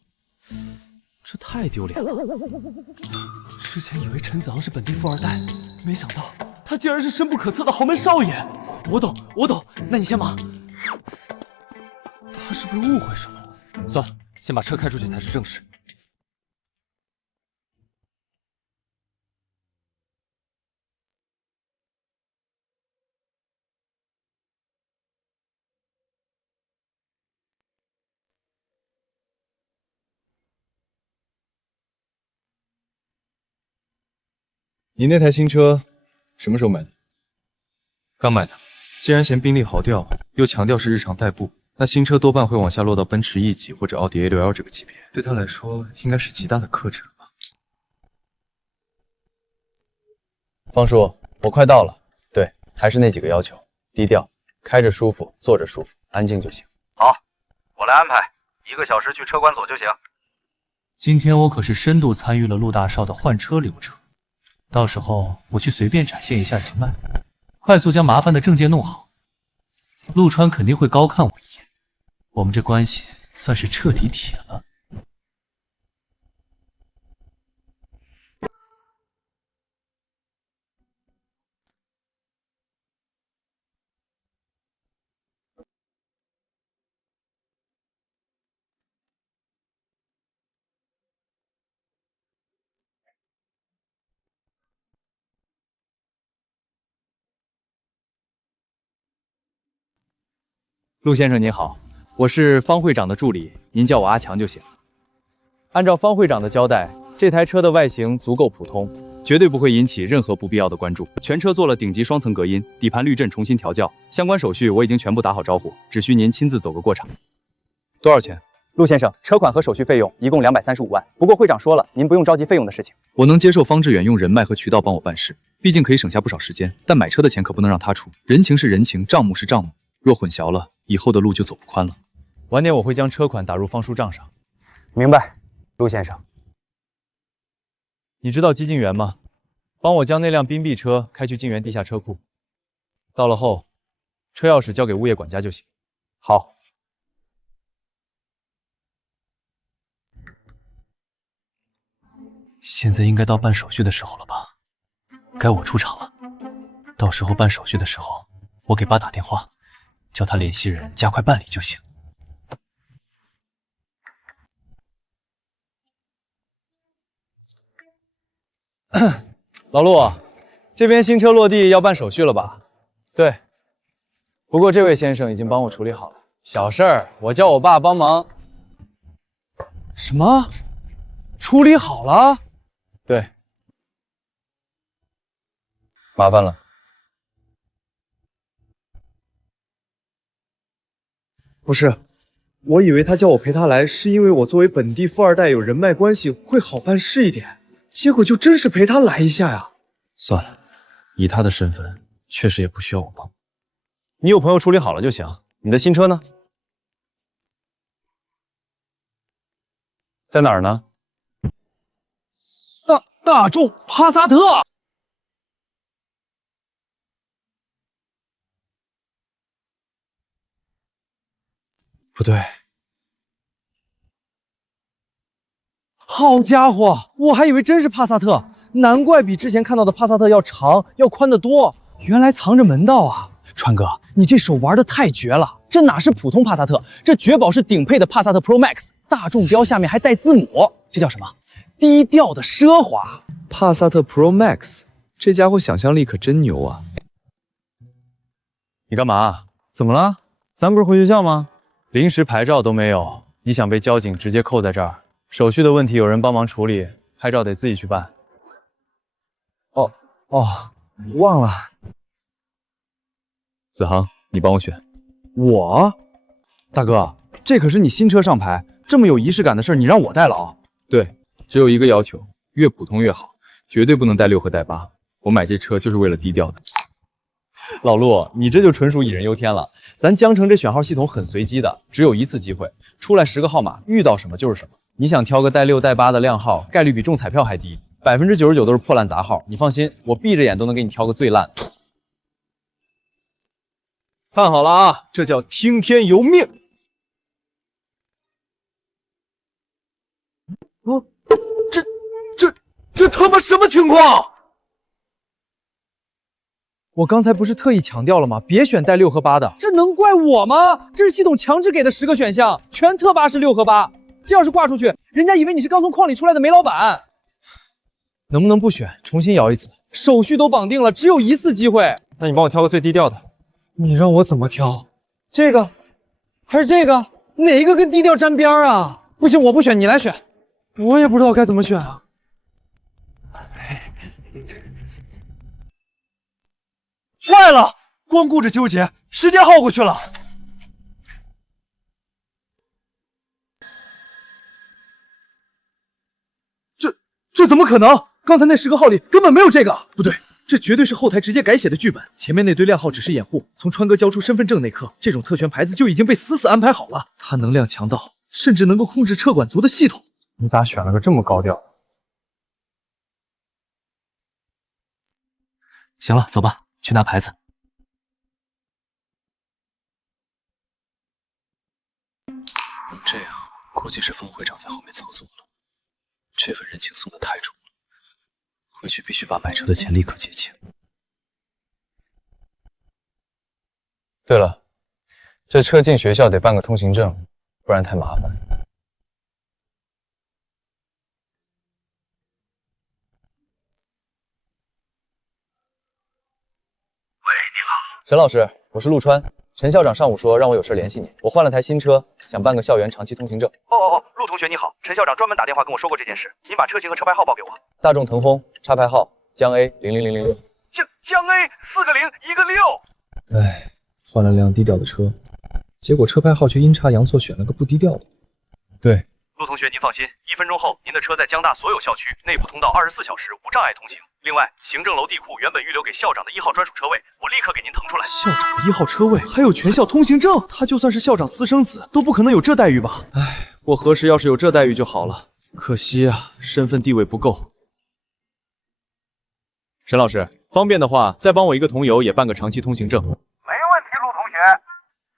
这太丢脸了。之前以为陈子昂是本地富二代，没想到他竟然是深不可测的豪门少爷。我懂，那你先忙。他是不是误会什么了？算了，先把车开出去才是正事。你那台新车什么时候买的？刚买的。既然嫌宾利好调，又强调是日常代步，那新车多半会往下落到奔驰 E 级或者奥迪 A6L 这个级别，对他来说应该是极大的克制了吧？方叔，我快到了。对，还是那几个要求：低调，开着舒服，坐着舒服，安静就行。好，我来安排，1个小时去车管所就行。今天我可是深度参与了陆大少的换车流程，到时候我去随便展现一下人脉，快速将麻烦的证件弄好，陆川肯定会高看我一眼，我们这关系算是彻底铁了。陆先生您好，我是方会长的助理，您叫我阿强就行。按照方会长的交代，这台车的外形足够普通，绝对不会引起任何不必要的关注。全车做了顶级双层隔音，底盘滤震重新调校，相关手续我已经全部打好招呼，只需您亲自走个过场。多少钱？陆先生，车款和手续费用一共235万。不过会长说了，您不用着急费用的事情。我能接受方志远用人脉和渠道帮我办事，毕竟可以省下不少时间。但买车的钱可不能让他出，人情是人情，账目是账目，若混淆了，以后的路就走不宽了。晚点我会将车款打入方叔账上。明白，陆先生。你知道基金园吗？帮我将那辆宾 B 车开去晋源地下车库，到了后，车钥匙交给物业管家就行。好。现在应该到办手续的时候了吧？该我出场了。到时候办手续的时候，我给爸打电话，叫他联系人加快办理就行。老陆，这边新车落地要办手续了吧？对，不过这位先生已经帮我处理好了，小事儿，我叫我爸帮忙。什么？处理好了？对，麻烦了。不是，我以为他叫我陪他来，是因为我作为本地富二代有人脉关系，会好办事一点。结果就真是陪他来一下呀。算了，以他的身份，确实也不需要我帮。你有朋友处理好了就行。你的新车呢？在哪儿呢？大众帕萨特。不对，好家伙，我还以为真是帕萨特，难怪比之前看到的帕萨特要长要宽得多，原来藏着门道啊！川哥，你这手玩的太绝了，这哪是普通帕萨特，这绝保是顶配的帕萨特 Pro Max， 大众标下面还带字母，这叫什么？低调的奢华。帕萨特 Pro Max， 这家伙想象力可真牛啊！你干嘛？怎么了？咱不是回学校吗？临时牌照都没有，你想被交警直接扣在这儿？手续的问题有人帮忙处理，拍照得自己去办。忘了。子航，你帮我选。我？大哥，这可是你新车上牌，这么有仪式感的事你让我代劳？对，只有一个要求，越普通越好，绝对不能带6和带8。我买这车就是为了低调的。老陆，你这就纯属杞人忧天了。咱江城这选号系统很随机的，只有一次机会，出来10个号码，遇到什么就是什么。你想挑个带6带8的靓号，概率比中彩票还低，99%都是破烂杂号。你放心，我闭着眼都能给你挑个最烂。看好了啊，这叫听天由命。这他妈什么情况？我刚才不是特意强调了吗？别选带6和8的，这能怪我吗？这是系统强制给的10个选项，全特8是6和8，这要是挂出去，人家以为你是刚从矿里出来的煤老板。能不能不选，重新摇一次？手续都绑定了，只有一次机会。那你帮我挑个最低调的。你让我怎么挑？这个还是这个？哪一个跟低调沾边啊？不行，我不选，你来选。我也不知道该怎么选啊。坏了，光顾着纠结，时间耗过去了。这怎么可能？刚才那10个号里根本没有这个。不对，这绝对是后台直接改写的剧本。前面那堆靓号只是掩护，从川哥交出身份证那刻，这种特权牌子就已经被死死安排好了。他能量强到甚至能够控制车管族的系统。你咋选了个这么高调？行了，走吧，去拿牌子。这样估计是方会长在后面操作了。这份人情送的太重了，回去必须把买车的钱立刻结清。对了，这车进学校得办个通行证，不然太麻烦。喂，你好，沈老师，我是陆川，陈校长上午说让我有事联系你，我换了台新车，想办个校园长期通行证。陆同学你好，陈校长专门打电话跟我说过这件事，您把车型和车牌号报给我。大众腾轰，插牌号江 A 00006。江 A 4个0，1个6。唉，换了辆低调的车，结果车牌号却阴差阳错选了个不低调的。对，陆同学您放心，1分钟后您的车在江大所有校区内部通道24小时无障碍通行。另外，行政楼地库原本预留给校长的1号专属车位，我立刻给您腾出来。校长的1号车位还有全校通行证，他就算是校长私生子，都不可能有这待遇吧？唉，我何时要是有这待遇就好了。可惜啊，身份地位不够。沈老师，方便的话，再帮我一个同游也办个长期通行证。没问题，陆同学。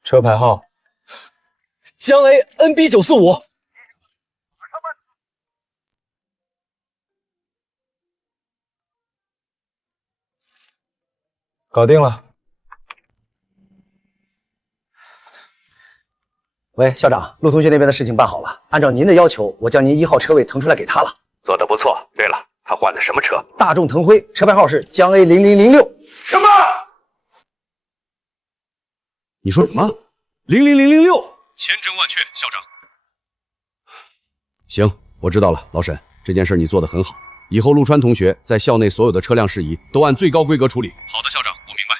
车牌号江 A NB 945。搞定了。喂，校长，陆同学那边的事情办好了，按照您的要求，我将您1号车位腾出来给他了。做得不错。对了，他换的什么车？大众腾辉，车牌号是江 A 0006。什么？你说什么？00006？千真万确，校长。行，我知道了，老沈，这件事你做得很好。以后陆川同学在校内所有的车辆事宜都按最高规格处理。好的，校长，我明白。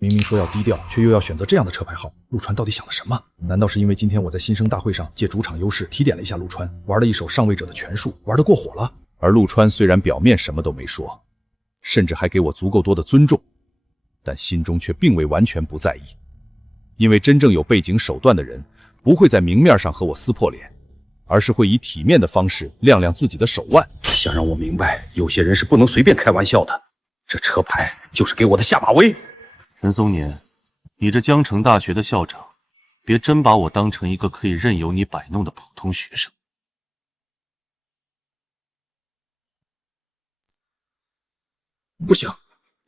明明说要低调，却又要选择这样的车牌号，陆川到底想了什么？难道是因为今天我在新生大会上借主场优势提点了一下陆川，玩了一手上位者的权术，玩得过火了？而陆川虽然表面什么都没说，甚至还给我足够多的尊重，但心中却并未完全不在意。因为真正有背景手段的人，不会在明面上和我撕破脸，而是会以体面的方式亮亮自己的手腕。想让我明白，有些人是不能随便开玩笑的。这车牌就是给我的下马威。陈松年，你这江城大学的校长，别真把我当成一个可以任由你摆弄的普通学生。不行，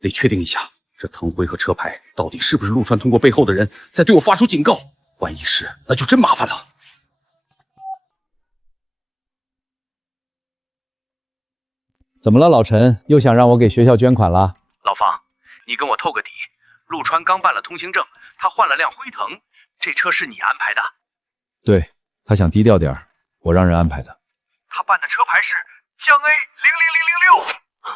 得确定一下，这腾辉和车牌到底是不是陆川通过背后的人在对我发出警告？万一是，那就真麻烦了。怎么了，老陈？又想让我给学校捐款了？老方，你跟我透个底。陆川刚办了通行证，他换了辆辉腾，这车是你安排的？对，他想低调点，我让人安排的。他办的车牌是江 A 00006。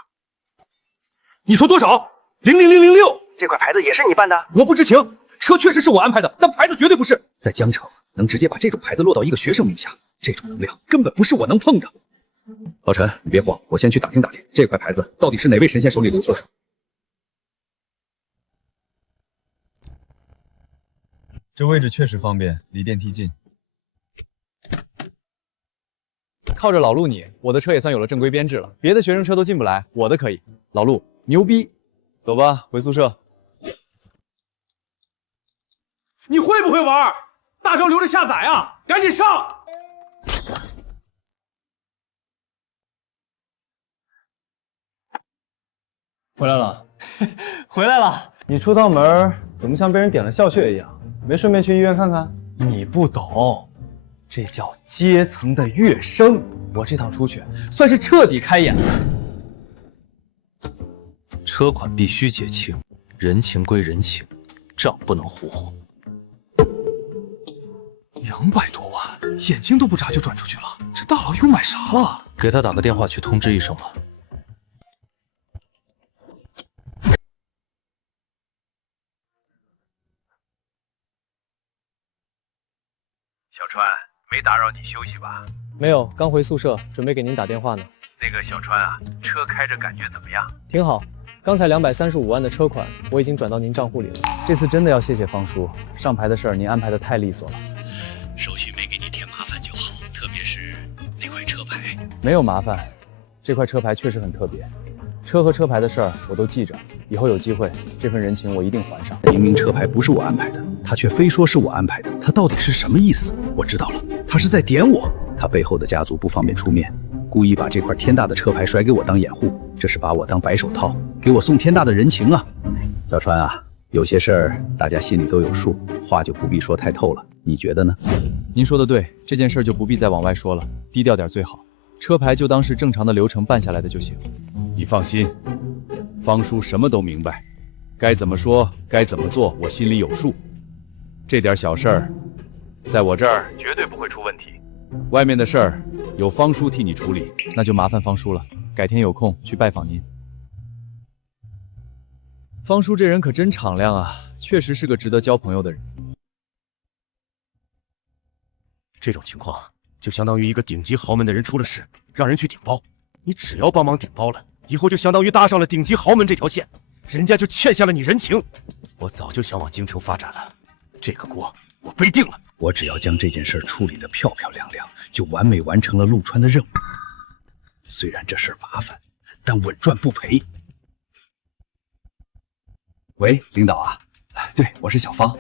你说多少？00006？这块牌子也是你办的？我不知情，车确实是我安排的，但牌子绝对不是。在江城，能直接把这种牌子落到一个学生名下，这种能量根本不是我能碰的。老陈，你别慌，我先去打听打听，这块牌子到底是哪位神仙手里流出的。这位置确实方便，离电梯近。靠着老陆你，我的车也算有了正规编制了，别的学生车都进不来，我的可以。老陆牛逼，走吧，回宿舍。你会不会玩？大招留着下载啊！赶紧上！回来了，回来了。你出趟门怎么像被人点了笑穴一样？没顺便去医院看看？你不懂，这叫阶层的跃升。我这趟出去算是彻底开眼了。车款必须结清，人情归人情，账不能糊糊。200多万，眼睛都不眨就转出去了，这大佬又买啥了？给他打个电话去通知一声吧。小川，没打扰你休息吧？没有，刚回宿舍，准备给您打电话呢。那个小川啊，车开着感觉怎么样？挺好，刚才235万的车款我已经转到您账户里了。这次真的要谢谢方叔，上牌的事儿您安排的太利索了。手续没给你添麻烦就好，特别是那块车牌。没有麻烦，这块车牌确实很特别。车和车牌的事儿我都记着，以后有机会，这份人情我一定还上。明明车牌不是我安排的，他却非说是我安排的，他到底是什么意思？我知道了，他是在点我。他背后的家族不方便出面，故意把这块天大的车牌甩给我当掩护，这是把我当白手套，给我送天大的人情啊！小川啊，有些事儿大家心里都有数，话就不必说太透了，你觉得呢？您说的对，这件事就不必再往外说了，低调点最好。车牌就当是正常的流程办下来的就行。你放心，方叔什么都明白，该怎么说，该怎么做，我心里有数。这点小事儿，在我这儿绝对不会出问题。外面的事儿，有方叔替你处理。那就麻烦方叔了，改天有空去拜访您。方叔这人可真敞亮啊，确实是个值得交朋友的人。这种情况就相当于一个顶级豪门的人出了事，让人去顶包。你只要帮忙顶包了，以后就相当于搭上了顶级豪门这条线，人家就欠下了你人情。我早就想往京城发展了，这个锅我背定了。我只要将这件事处理得漂漂亮亮，就完美完成了陆川的任务。虽然这事儿麻烦，但稳赚不赔。喂，领导啊，对，我是小芳。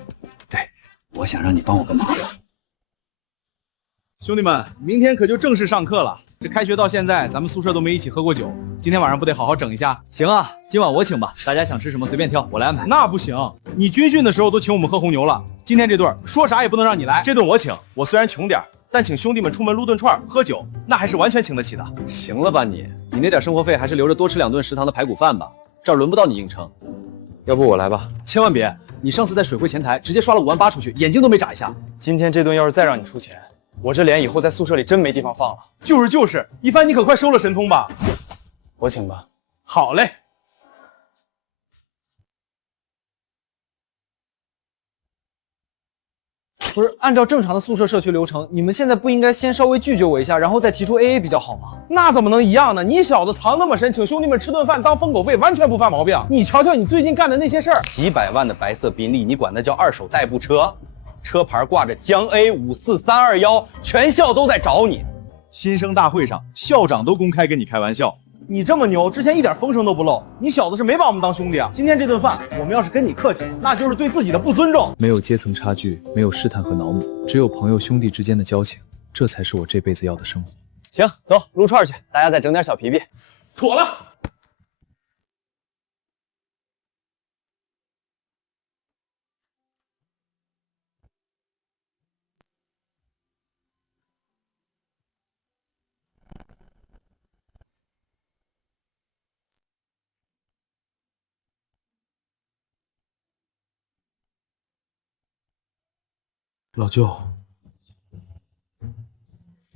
对，我想让你帮我个忙。兄弟们，明天可就正式上课了。这开学到现在，咱们宿舍都没一起喝过酒，今天晚上不得好好整一下？行啊，今晚我请吧，大家想吃什么随便挑，我来安排。那不行，你军训的时候都请我们喝红牛了，今天这顿说啥也不能让你来。这顿我请，我虽然穷点，但请兄弟们出门撸顿串喝酒，那还是完全请得起的。行了吧你那点生活费还是留着多吃2顿食堂的排骨饭吧，这儿轮不到你硬撑。要不我来吧，千万别，你上次在水汇前台直接刷了5万8出去，眼睛都没眨一下。今天这顿要是再让你出钱，我这脸以后在宿舍里真没地方放了。就是，一帆你可快收了神通吧。我请吧。好嘞。不是按照正常的宿舍社区流程，你们现在不应该先稍微拒绝我一下，然后再提出 AA 比较好吗？那怎么能一样呢？你小子藏那么深，请兄弟们吃顿饭当封口费，完全不犯毛病。你瞧瞧你最近干的那些事儿，几百万的白色宾利，你管那叫二手代步车？车牌挂着江 A54321，全校都在找你。新生大会上，校长都公开跟你开玩笑。你这么牛，之前一点风声都不漏，你小子是没把我们当兄弟啊！今天这顿饭，我们要是跟你客气，那就是对自己的不尊重。没有阶层差距，没有试探和挠母，只有朋友兄弟之间的交情，这才是我这辈子要的生活。行，走撸串去，大家再整点小皮皮。妥了。老舅，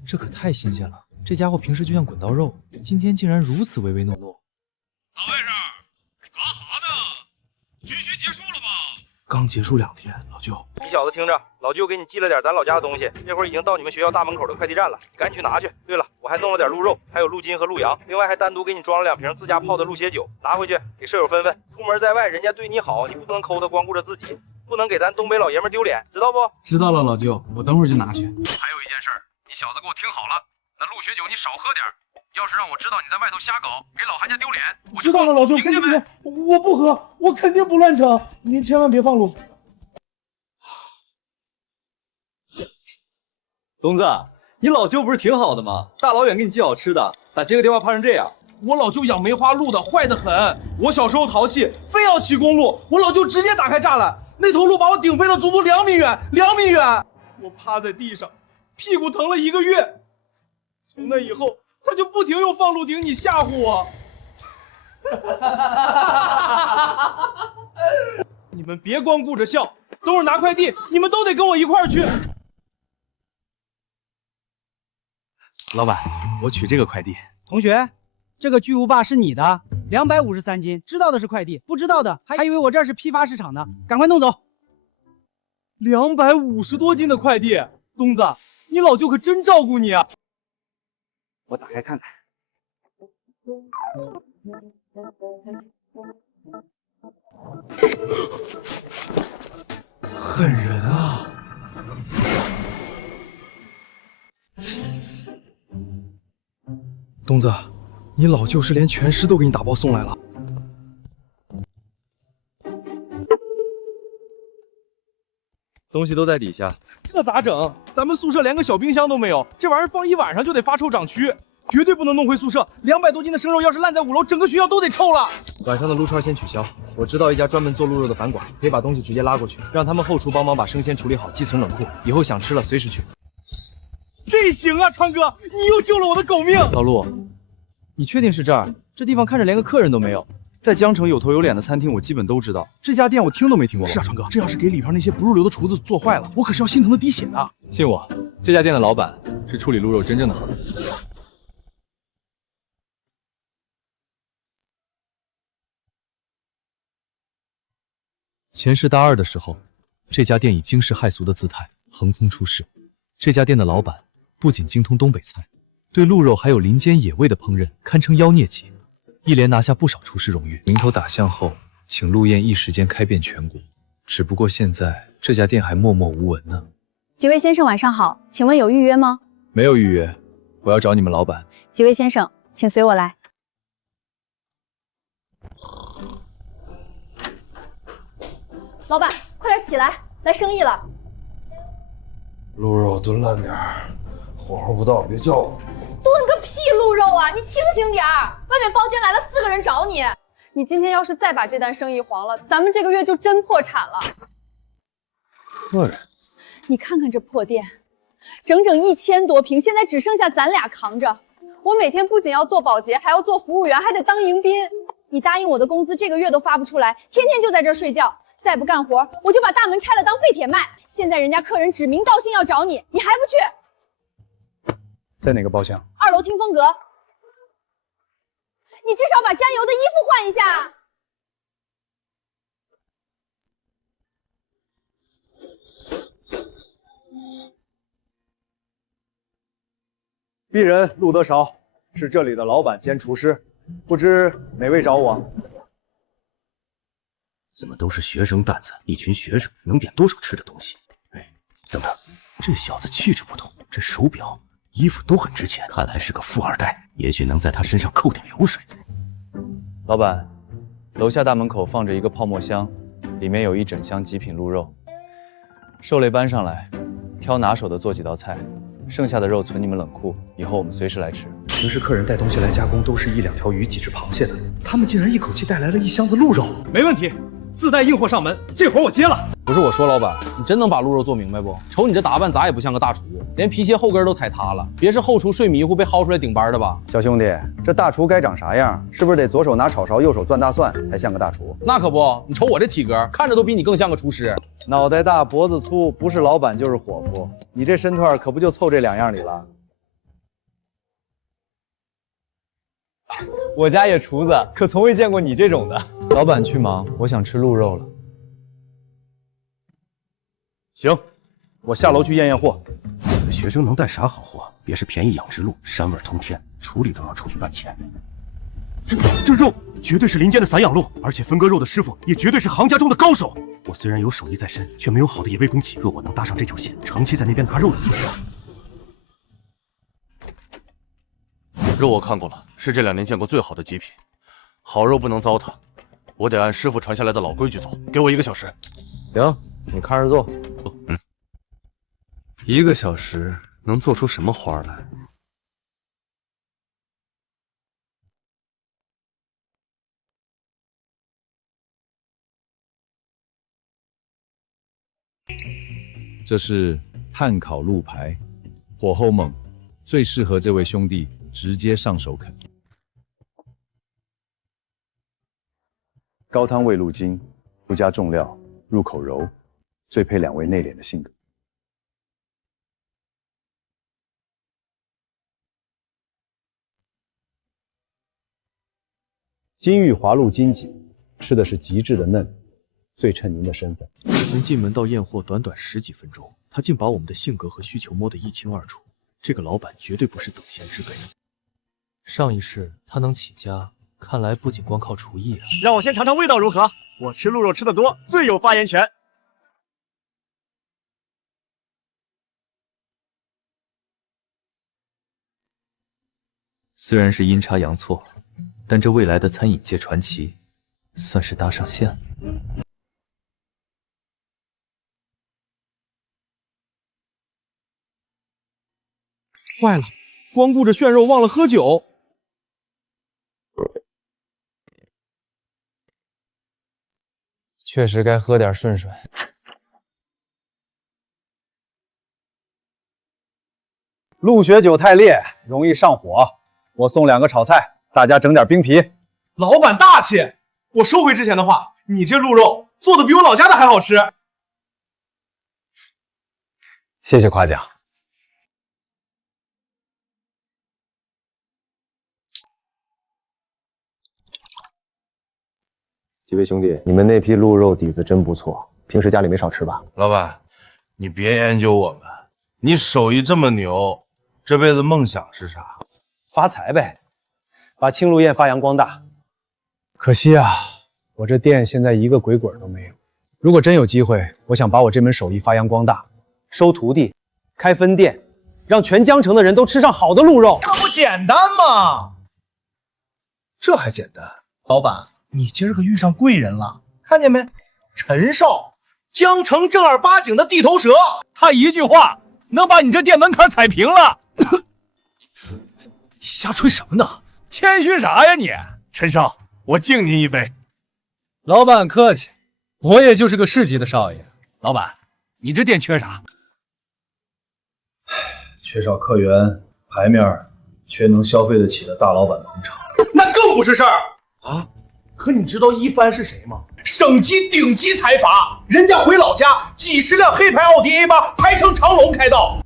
这可太新鲜了！这家伙平时就像滚刀肉，今天竟然如此唯唯诺诺。大外甥，干哈呢？军训结束了吧？刚结束2天，老舅。你小子听着，老舅给你寄了点咱老家的东西，这会儿已经到你们学校大门口的快递站了，你赶紧去拿去。对了，我还弄了点鹿肉，还有鹿筋和鹿羊，另外还单独给你装了2瓶自家泡的鹿血酒，拿回去给舍友分分。出门在外，人家对你好，你不能抠他光顾着自己。不能给咱东北老爷们丢脸，知道不？知道了，老舅，我等会儿就拿去。还有一件事儿，你小子给我听好了，那鹿血酒你少喝点，要是让我知道你在外头瞎搞，给老韩家丢脸，我知道了，老舅，跟你们，我不喝，我肯定不乱整，您千万别放鹿。东子，你老舅不是挺好的吗？大老远给你寄好吃的，咋接个电话怕成这样？我老舅养梅花鹿的，坏得很。我小时候淘气，非要骑公路，我老舅直接打开栅栏。那头鹿把我顶飞了足足2米远，2米远！我趴在地上，屁股疼了1个月。从那以后，他就不停用放鹿顶你吓唬我。你们别光顾着笑，等会儿拿快递，你们都得跟我一块儿去。老板，我取这个快递。同学，这个巨无霸是你的，253斤，知道的是快递，不知道的还以为我这是批发市场呢，赶快弄走。250多斤的快递，东子，你老舅可真照顾你啊！我打开看看。狠人啊！东子，你老舅是连全尸都给你打包送来了。东西都在底下，这咋整？咱们宿舍连个小冰箱都没有，这玩意儿放1晚上就得发臭长蛆，绝对不能弄回宿舍。200多斤的生肉要是烂在5楼，整个学校都得臭了。晚上的撸串先取消，我知道一家专门做鹿肉的饭馆，可以把东西直接拉过去，让他们后厨帮忙把生鲜处理好，寄存冷库，以后想吃了随时去。这行啊，川哥，你又救了我的狗命。老陆，你确定是这儿？这地方看着连个客人都没有。在江城有头有脸的餐厅，我基本都知道。这家店我听都没听过。是啊，川哥，这要是给里边那些不入流的厨子做坏了，我可是要心疼的滴血的。信我，这家店的老板是处理鹿肉真正的好人。前世大二的时候，这家店以惊世骇俗的姿态横空出世。这家店的老板不仅精通东北菜，对鹿肉还有林间野味的烹饪堪称妖孽级，一连拿下不少厨师荣誉。名头打响后，请陆宴一时间开遍全国。只不过现在这家店还默默无闻呢。几位先生晚上好，请问有预约吗？没有预约，我要找你们老板。几位先生，请随我来。老板，快点起来，来生意了。鹿肉炖烂点儿，火候不到别叫我。炖个屁鹿肉啊！你清醒点儿！外面包间来了4个人找你，你今天要是再把这单生意黄了，咱们这个月就真破产了。客人，你看看这破店，整整1000多平，现在只剩下咱俩扛着。我每天不仅要做保洁，还要做服务员，还得当迎宾。你答应我的工资这个月都发不出来，天天就在这儿睡觉。再不干活，我就把大门拆了当废铁卖。现在人家客人指名道姓要找你，你还不去？在哪个包厢2楼听风阁。你至少把沾油的衣服换一下。鄙人陆德韶，是这里的老板兼厨师，不知哪位找我？怎么都是学生担子？一群学生能点多少吃的东西？哎，等等，这小子气质不同，这手表、衣服都很值钱，看来是个富二代。也许能在他身上扣点油水。老板，楼下大门口放着一个泡沫箱，里面有一整箱极品鹿肉。兽类搬上来，挑拿手的做几道菜，剩下的肉存你们冷库，以后我们随时来吃。平时客人带东西来加工，都是1、2条鱼、几只螃蟹的，他们竟然一口气带来了1箱子鹿肉。没问题，自带硬货上门，这活我接了。不是我说，老板，你真能把鹿肉做明白不？瞅你这打扮，咋也不像个大厨，连皮鞋后跟都踩塌了。别是后厨睡迷糊被薅出来顶班的吧？小兄弟，这大厨该长啥样？是不是得左手拿炒勺，右手攥大蒜，才像个大厨？那可不，你瞅我这体格，看着都比你更像个厨师。脑袋大脖子粗，不是老板就是伙夫。你这身段可不就凑这2样里了？我家也厨子，可从未见过你这种的。老板去忙，我想吃鹿肉了。行，我下楼去验验货。这个学生能带啥好货？别是便宜养殖鹿，膻味通天，处理都要处理半天。这肉绝对是林间的散养鹿，而且分割肉的师傅也绝对是行家中的高手。我虽然有手艺在身，却没有好的野味供给。若我能搭上这条线，长期在那边拿肉，肉我看过了，是这2年见过最好的极品，好肉不能糟蹋，我得按师傅传下来的老规矩走。给我1个小时。行，你看着做。1个小时能做出什么花来？这是炭烤鹿排，火候猛，最适合这位兄弟直接上手啃。高汤味鹿筋，不加重料，入口柔，最配2位内敛的性格。金玉华鹿筋脊，吃的是极致的嫩，最衬您的身份。从进门到验货短短10几分钟，他竟把我们的性格和需求摸得一清二楚。这个老板绝对不是等闲之辈。上一世他能起家，看来不仅光靠厨艺啊。让我先尝尝味道如何？我吃鹿肉吃得多，最有发言权。虽然是阴差阳错，但这未来的餐饮界传奇，算是搭上线了。坏了，光顾着炫肉，忘了喝酒。确实该喝点顺顺。鹿血酒太烈，容易上火。我送2个炒菜，大家整点冰皮。老板大气，我收回之前的话，你这鹿肉做的比我老家的还好吃。谢谢夸奖。几位兄弟，你们那批鹿肉底子真不错，平时家里没少吃吧？老板，你别研究我们，你手艺这么牛，这辈子梦想是啥？发财呗，把青鹿宴发扬光大。可惜啊，我这店现在一个鬼鬼都没有。如果真有机会，我想把我这门手艺发扬光大，收徒弟，开分店，让全江城的人都吃上好的鹿肉。这不简单吗？这还简单？老板，你今儿个遇上贵人了，看见没？陈少，江城正儿八经的地头蛇，他一句话能把你这店门槛踩平了。你瞎吹什么呢？谦虚啥呀你？陈少，我敬您一杯。老板客气，我也就是个市级的少爷。老板，你这店缺啥？缺少客源，牌面，缺能消费得起的大老板捧场。那更不是事儿啊！可你知道一帆是谁吗？省级顶级财阀，人家回老家几十辆黑牌奥迪 A8 排成长龙开道。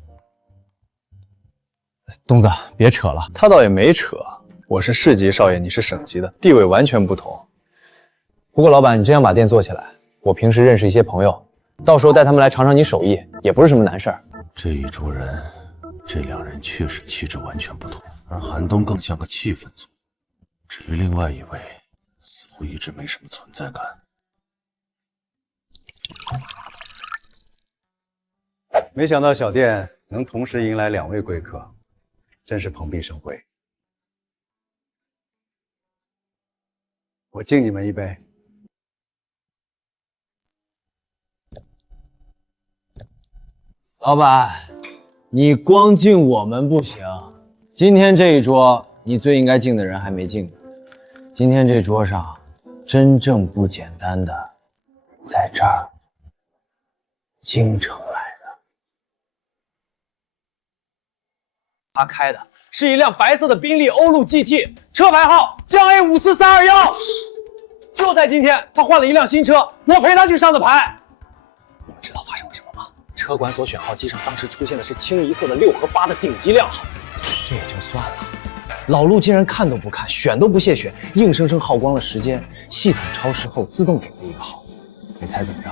东子，别扯了，他倒也没扯。我是市级少爷，你是省级的，地位完全不同。不过老板，你真想把店做起来，我平时认识一些朋友，到时候带他们来尝尝你手艺，也不是什么难事儿。这一桌人，这两人确实气质完全不同，而寒冬更像个气氛组。至于另外一位，似乎一直没什么存在感。没想到小店能同时迎来2位贵客，真是蓬荜生辉。我敬你们一杯。老板，你光敬我们不行，今天这一桌，你最应该敬的人还没敬呢。今天这桌上，真正不简单的，在这儿，京城来的。他开的是一辆白色的宾利欧陆 GT， 车牌号江 A54321。就在今天，他换了一辆新车，我陪他去上的牌。你们知道发生了什么吗？车管所选号机上当时出现的是清一色的6和8的顶级靓号。这也就算了，老陆竟然看都不看，选都不屑选，硬生生耗光了时间。系统超时后自动给了一个号，你猜怎么着？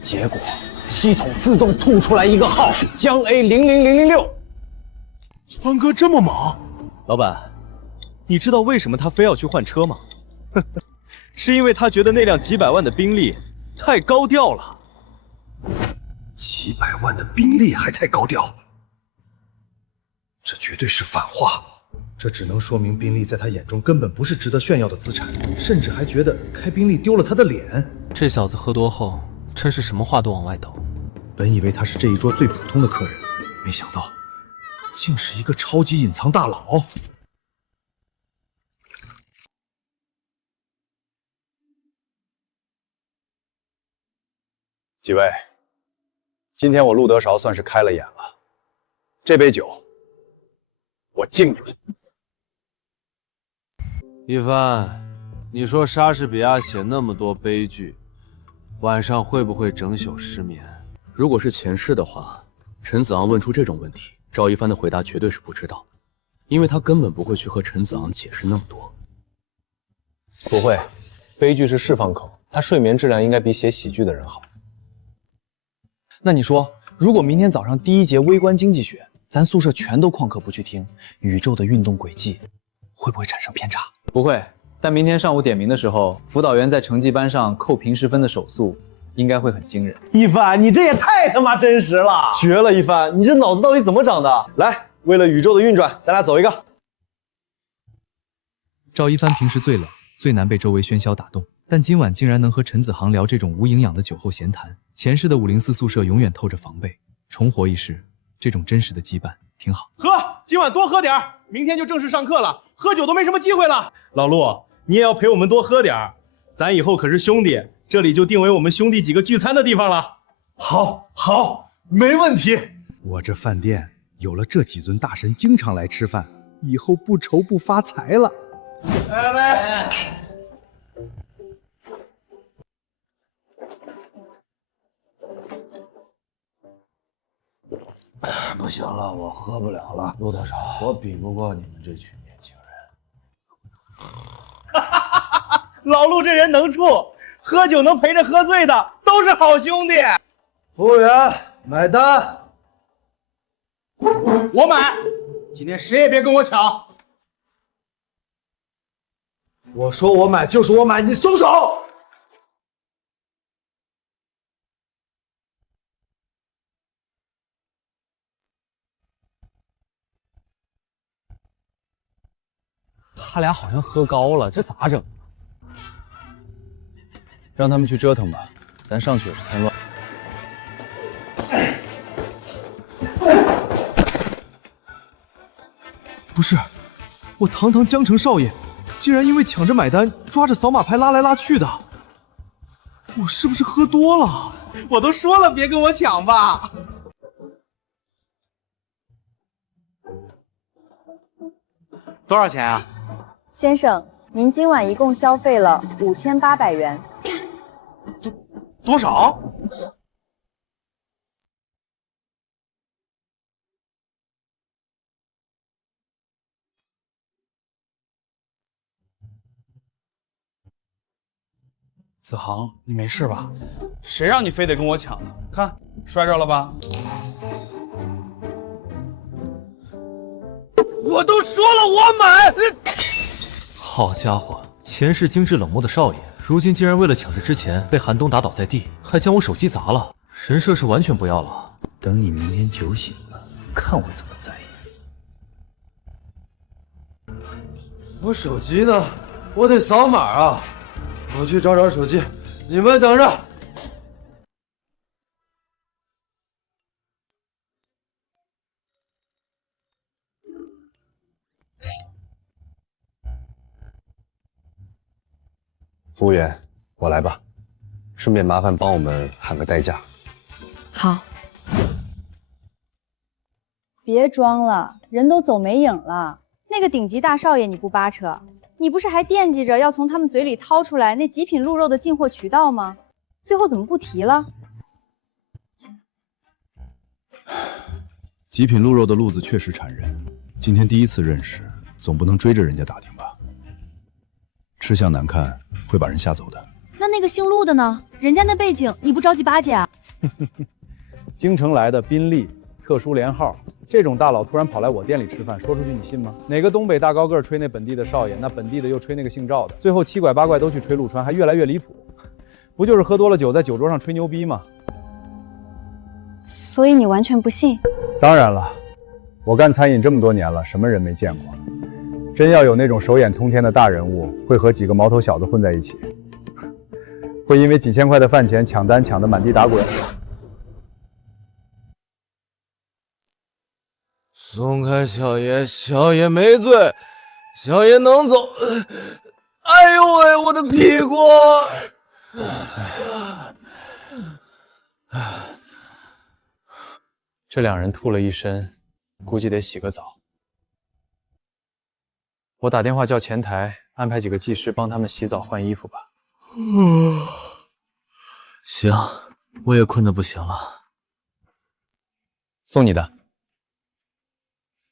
结果系统自动吐出来一个号，江 A00006。川哥这么猛，老板，你知道为什么他非要去换车吗？是因为他觉得那辆几百万的宾利太高调了。几百万的宾利还太高调，这绝对是反话。这只能说明宾利在他眼中根本不是值得炫耀的资产，甚至还觉得开宾利丢了他的脸。这小子喝多后，真是什么话都往外抖。本以为他是这一桌最普通的客人，没想到竟是一个超级隐藏大佬。几位，今天我陆德韶算是开了眼了。这杯酒，我敬你们。一帆，你说莎士比亚写那么多悲剧，晚上会不会整宿失眠？如果是前世的话，陈子昂问出这种问题，赵一帆的回答绝对是不知道，因为他根本不会去和陈子昂解释那么多。不会，悲剧是释放口，他睡眠质量应该比写喜剧的人好。那你说，如果明天早上第1节微观经济学，咱宿舍全都旷课不去听，宇宙的运动轨迹会不会产生偏差？不会，但明天上午点名的时候，辅导员在成绩班上扣平时分的手速应该会很惊人。一帆，你这也太他妈真实了，绝了！一帆，你这脑子到底怎么长的？来，为了宇宙的运转，咱俩走一个。赵一帆平时最冷，最难被周围喧嚣打动，但今晚竟然能和陈子航聊这种无营养的酒后闲谈。前世的504宿舍永远透着防备，重活一世，这种真实的羁绊挺好。喝，今晚多喝点儿，明天就正式上课了，喝酒都没什么机会了。老陆，你也要陪我们多喝点儿，咱以后可是兄弟，这里就定为我们兄弟几个聚餐的地方了。好，没问题。我这饭店有了这几尊大神经常来吃饭，以后不愁不发财了。来，不行了，我喝不了了。陆大少，我比不过你们这群年轻人。老陆这人能处，喝酒能陪着喝醉的都是好兄弟。服务员，买单。我买，今天谁也别跟我抢。我说我买就是我买，你松手！他俩好像喝高了，这咋整？让他们去折腾吧，咱上去也是添乱。不是，我堂堂江城少爷，竟然因为抢着买单，抓着扫码牌拉来拉去的，我是不是喝多了？我都说了别跟我抢吧。多少钱啊？先生，您今晚一共消费了5800元。多少？子航，你没事吧？谁让你非得跟我抢的？看，摔着了吧？我都说了我买！好家伙，前世精致冷漠的少爷，如今竟然为了抢这支钱被寒冬打倒在地，还将我手机砸了，人设是完全不要了。等你明天酒醒了，看我怎么宰你！我手机呢？我得扫码啊！我去找找手机，你们等着。服务员，我来吧，顺便麻烦帮我们喊个代驾。好。别装了，人都走没影了。那个顶级大少爷你不扒扯，你不是还惦记着要从他们嘴里掏出来那极品鹿肉的进货渠道吗？最后怎么不提了？极品鹿肉的路子确实缠人，今天第一次认识，总不能追着人家打听吧？吃相难看会把人吓走的。那个姓陆的呢？人家那背景你不着急巴结啊？京城来的宾利特殊连号，这种大佬突然跑来我店里吃饭，说出去你信吗？哪个东北大高个吹那本地的少爷，那本地的又吹那个姓赵的，最后七拐八拐都去吹陆川，还越来越离谱。不就是喝多了酒，在酒桌上吹牛逼吗？所以你完全不信？当然了，我干餐饮这么多年了，什么人没见过？真要有那种手眼通天的大人物，会和几个毛头小子混在一起，会因为几千块的饭钱抢单抢得满地打滚。松开小爷，小爷没醉，小爷能走。哎呦喂，我的屁股！这两人吐了一身，估计得洗个澡。我打电话叫前台安排几个技师帮他们洗澡换衣服吧。行，我也困得不行了。送你的，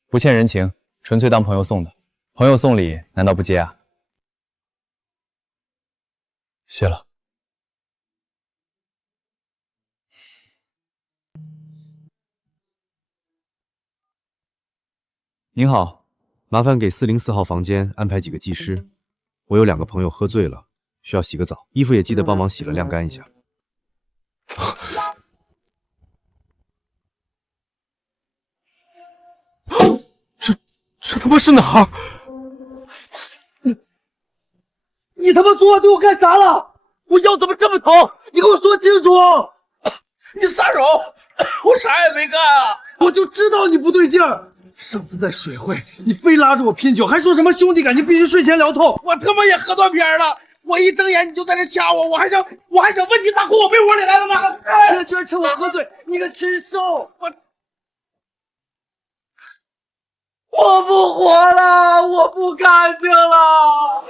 不欠人情，纯粹当朋友送的。朋友送礼，难道不接啊？谢了。您好，麻烦给404号房间安排几个技师。我有2个朋友喝醉了，需要洗个澡，衣服也记得帮忙洗了晾干一下。这他妈是哪儿？你他妈昨晚对我干啥了？我腰怎么这么疼？你给我说清楚！你撒手！我啥也没干啊！我就知道你不对劲儿。上次在水会，你非拉着我拼酒，还说什么兄弟感情必须睡前聊透。我他妈也喝断片了！我一睁眼你就在这掐我，我还想问你咋从我被窝里来的呢？现在居然趁我喝醉，你个禽兽！我不活了，我不干净了。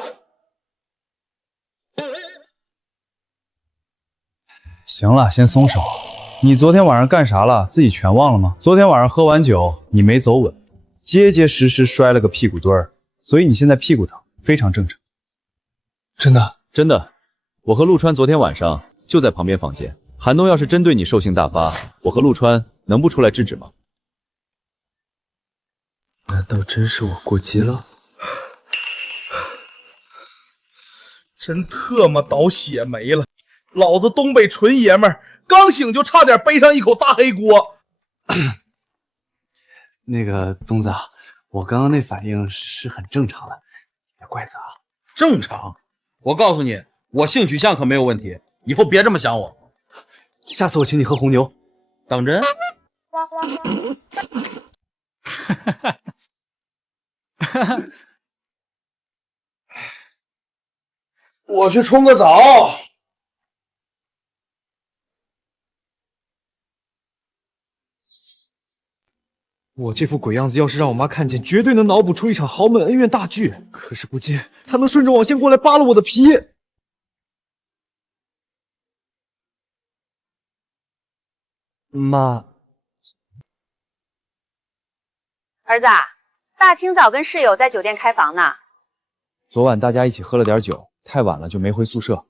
行了，先松手，你昨天晚上干啥了？自己全忘了吗？昨天晚上喝完酒，你没走稳，结结实实摔了个屁股墩儿，所以你现在屁股疼，非常正常。真的？真的。我和陆川昨天晚上就在旁边房间。寒冬要是真对你兽性大发，我和陆川能不出来制止吗？难道真是我过激了？真特么倒血霉了！老子东北纯爷们儿，刚醒就差点背上一口大黑锅。那个东子啊，我刚刚那反应是很正常的，别怪责啊。正常？我告诉你，我性取向可没有问题，以后别这么想我。下次我请你喝红牛，等着。我去冲个澡。我这副鬼样子，要是让我妈看见，绝对能脑补出一场豪门恩怨大剧。可是不见，她能顺着网线过来扒了我的皮。妈，儿子，大清早跟室友在酒店开房呢。昨晚大家一起喝了点酒，太晚了就没回宿舍。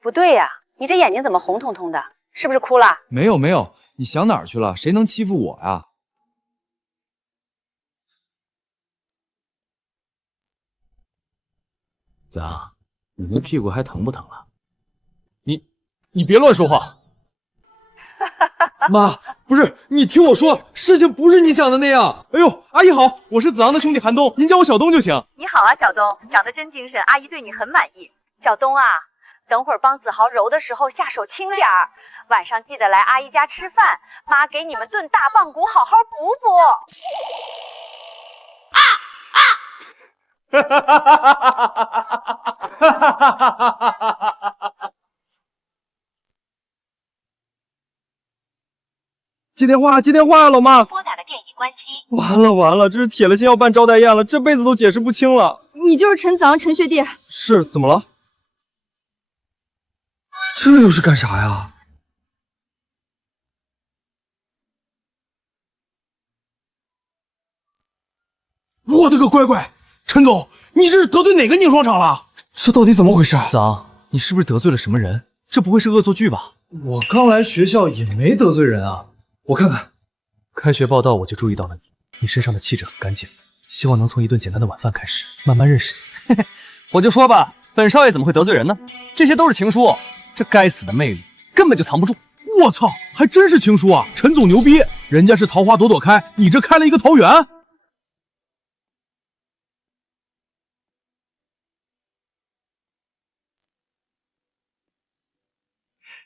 不对呀，你这眼睛怎么红彤彤的？是不是哭了？没有没有，你想哪儿去了？谁能欺负我呀？咋？你那屁股还疼不疼了？你别乱说话。妈，不是，你听我说，事情不是你想的那样。哎呦，阿姨好，我是子昂的兄弟寒冬，您叫我小东就行。你好啊，小东，长得真精神，阿姨对你很满意。小东啊，等会儿帮子豪揉的时候下手轻点儿，晚上记得来阿姨家吃饭，妈给你们炖大棒骨，好好补补。接电话，接电话，老妈。拨打的电已关机。完了完了，这是铁了心要办招待宴了，这辈子都解释不清了。你就是陈子昂，陈学弟。是，怎么了？这又是干啥呀？我的个乖乖，陈总，你这是得罪哪个宁霜厂了？这到底怎么回事？子昂，你是不是得罪了什么人？这不会是恶作剧吧？我刚来学校也没得罪人啊，我看看。开学报道我就注意到了你，你身上的气质很干净，希望能从一顿简单的晚饭开始，慢慢认识你。嘿嘿，我就说吧，本少爷怎么会得罪人呢？这些都是情书，这该死的魅力根本就藏不住。我操，还真是情书啊！陈总牛逼，人家是桃花朵朵开，你这开了一个桃园。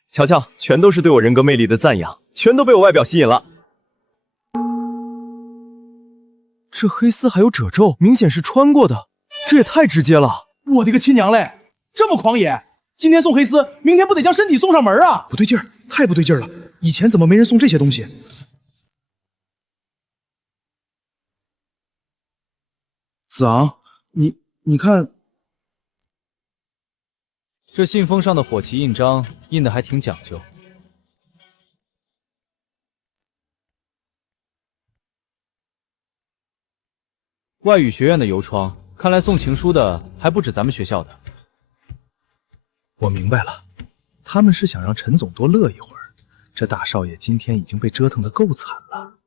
瞧瞧，全都是对我人格魅力的赞扬，全都被我外表吸引了。这黑丝还有褶皱，明显是穿过的，这也太直接了。我的个亲娘嘞，这么狂野！今天送黑丝，明天不得将身体送上门啊？不对劲儿，太不对劲儿了！以前怎么没人送这些东西？子昂，你看。这信封上的火旗印章印的还挺讲究。外语学院的邮窗，看来送情书的还不止咱们学校的。我明白了，他们是想让陈总多乐一会儿。这大少爷今天已经被折腾得够惨了。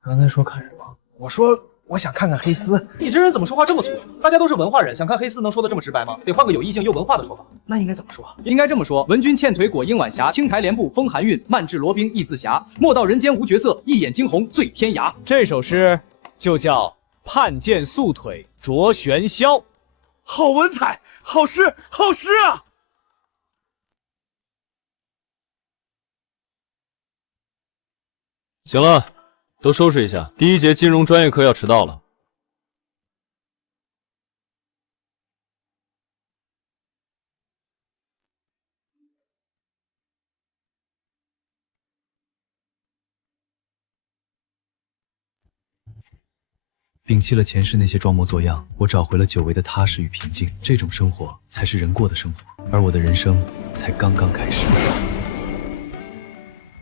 刚才说看什么？我说我想看看黑丝。你这人怎么说话这么粗俗？大家都是文化人，想看黑丝能说的这么直白吗？得换个有意境又文化的说法。那应该怎么说？应该这么说：文君倩腿裹鹰晚霞，青苔莲步风寒韵，漫至罗宾亦自暇。莫道人间无绝色，一眼惊鸿醉天涯。这首诗就叫《盼见素腿着玄霄》。好文采，好诗，好诗啊！行了，都收拾一下，第一节金融专业课要迟到了。摒弃了前世那些装模作样，我找回了久违的踏实与平静。这种生活才是人过的生活，而我的人生才刚刚开始。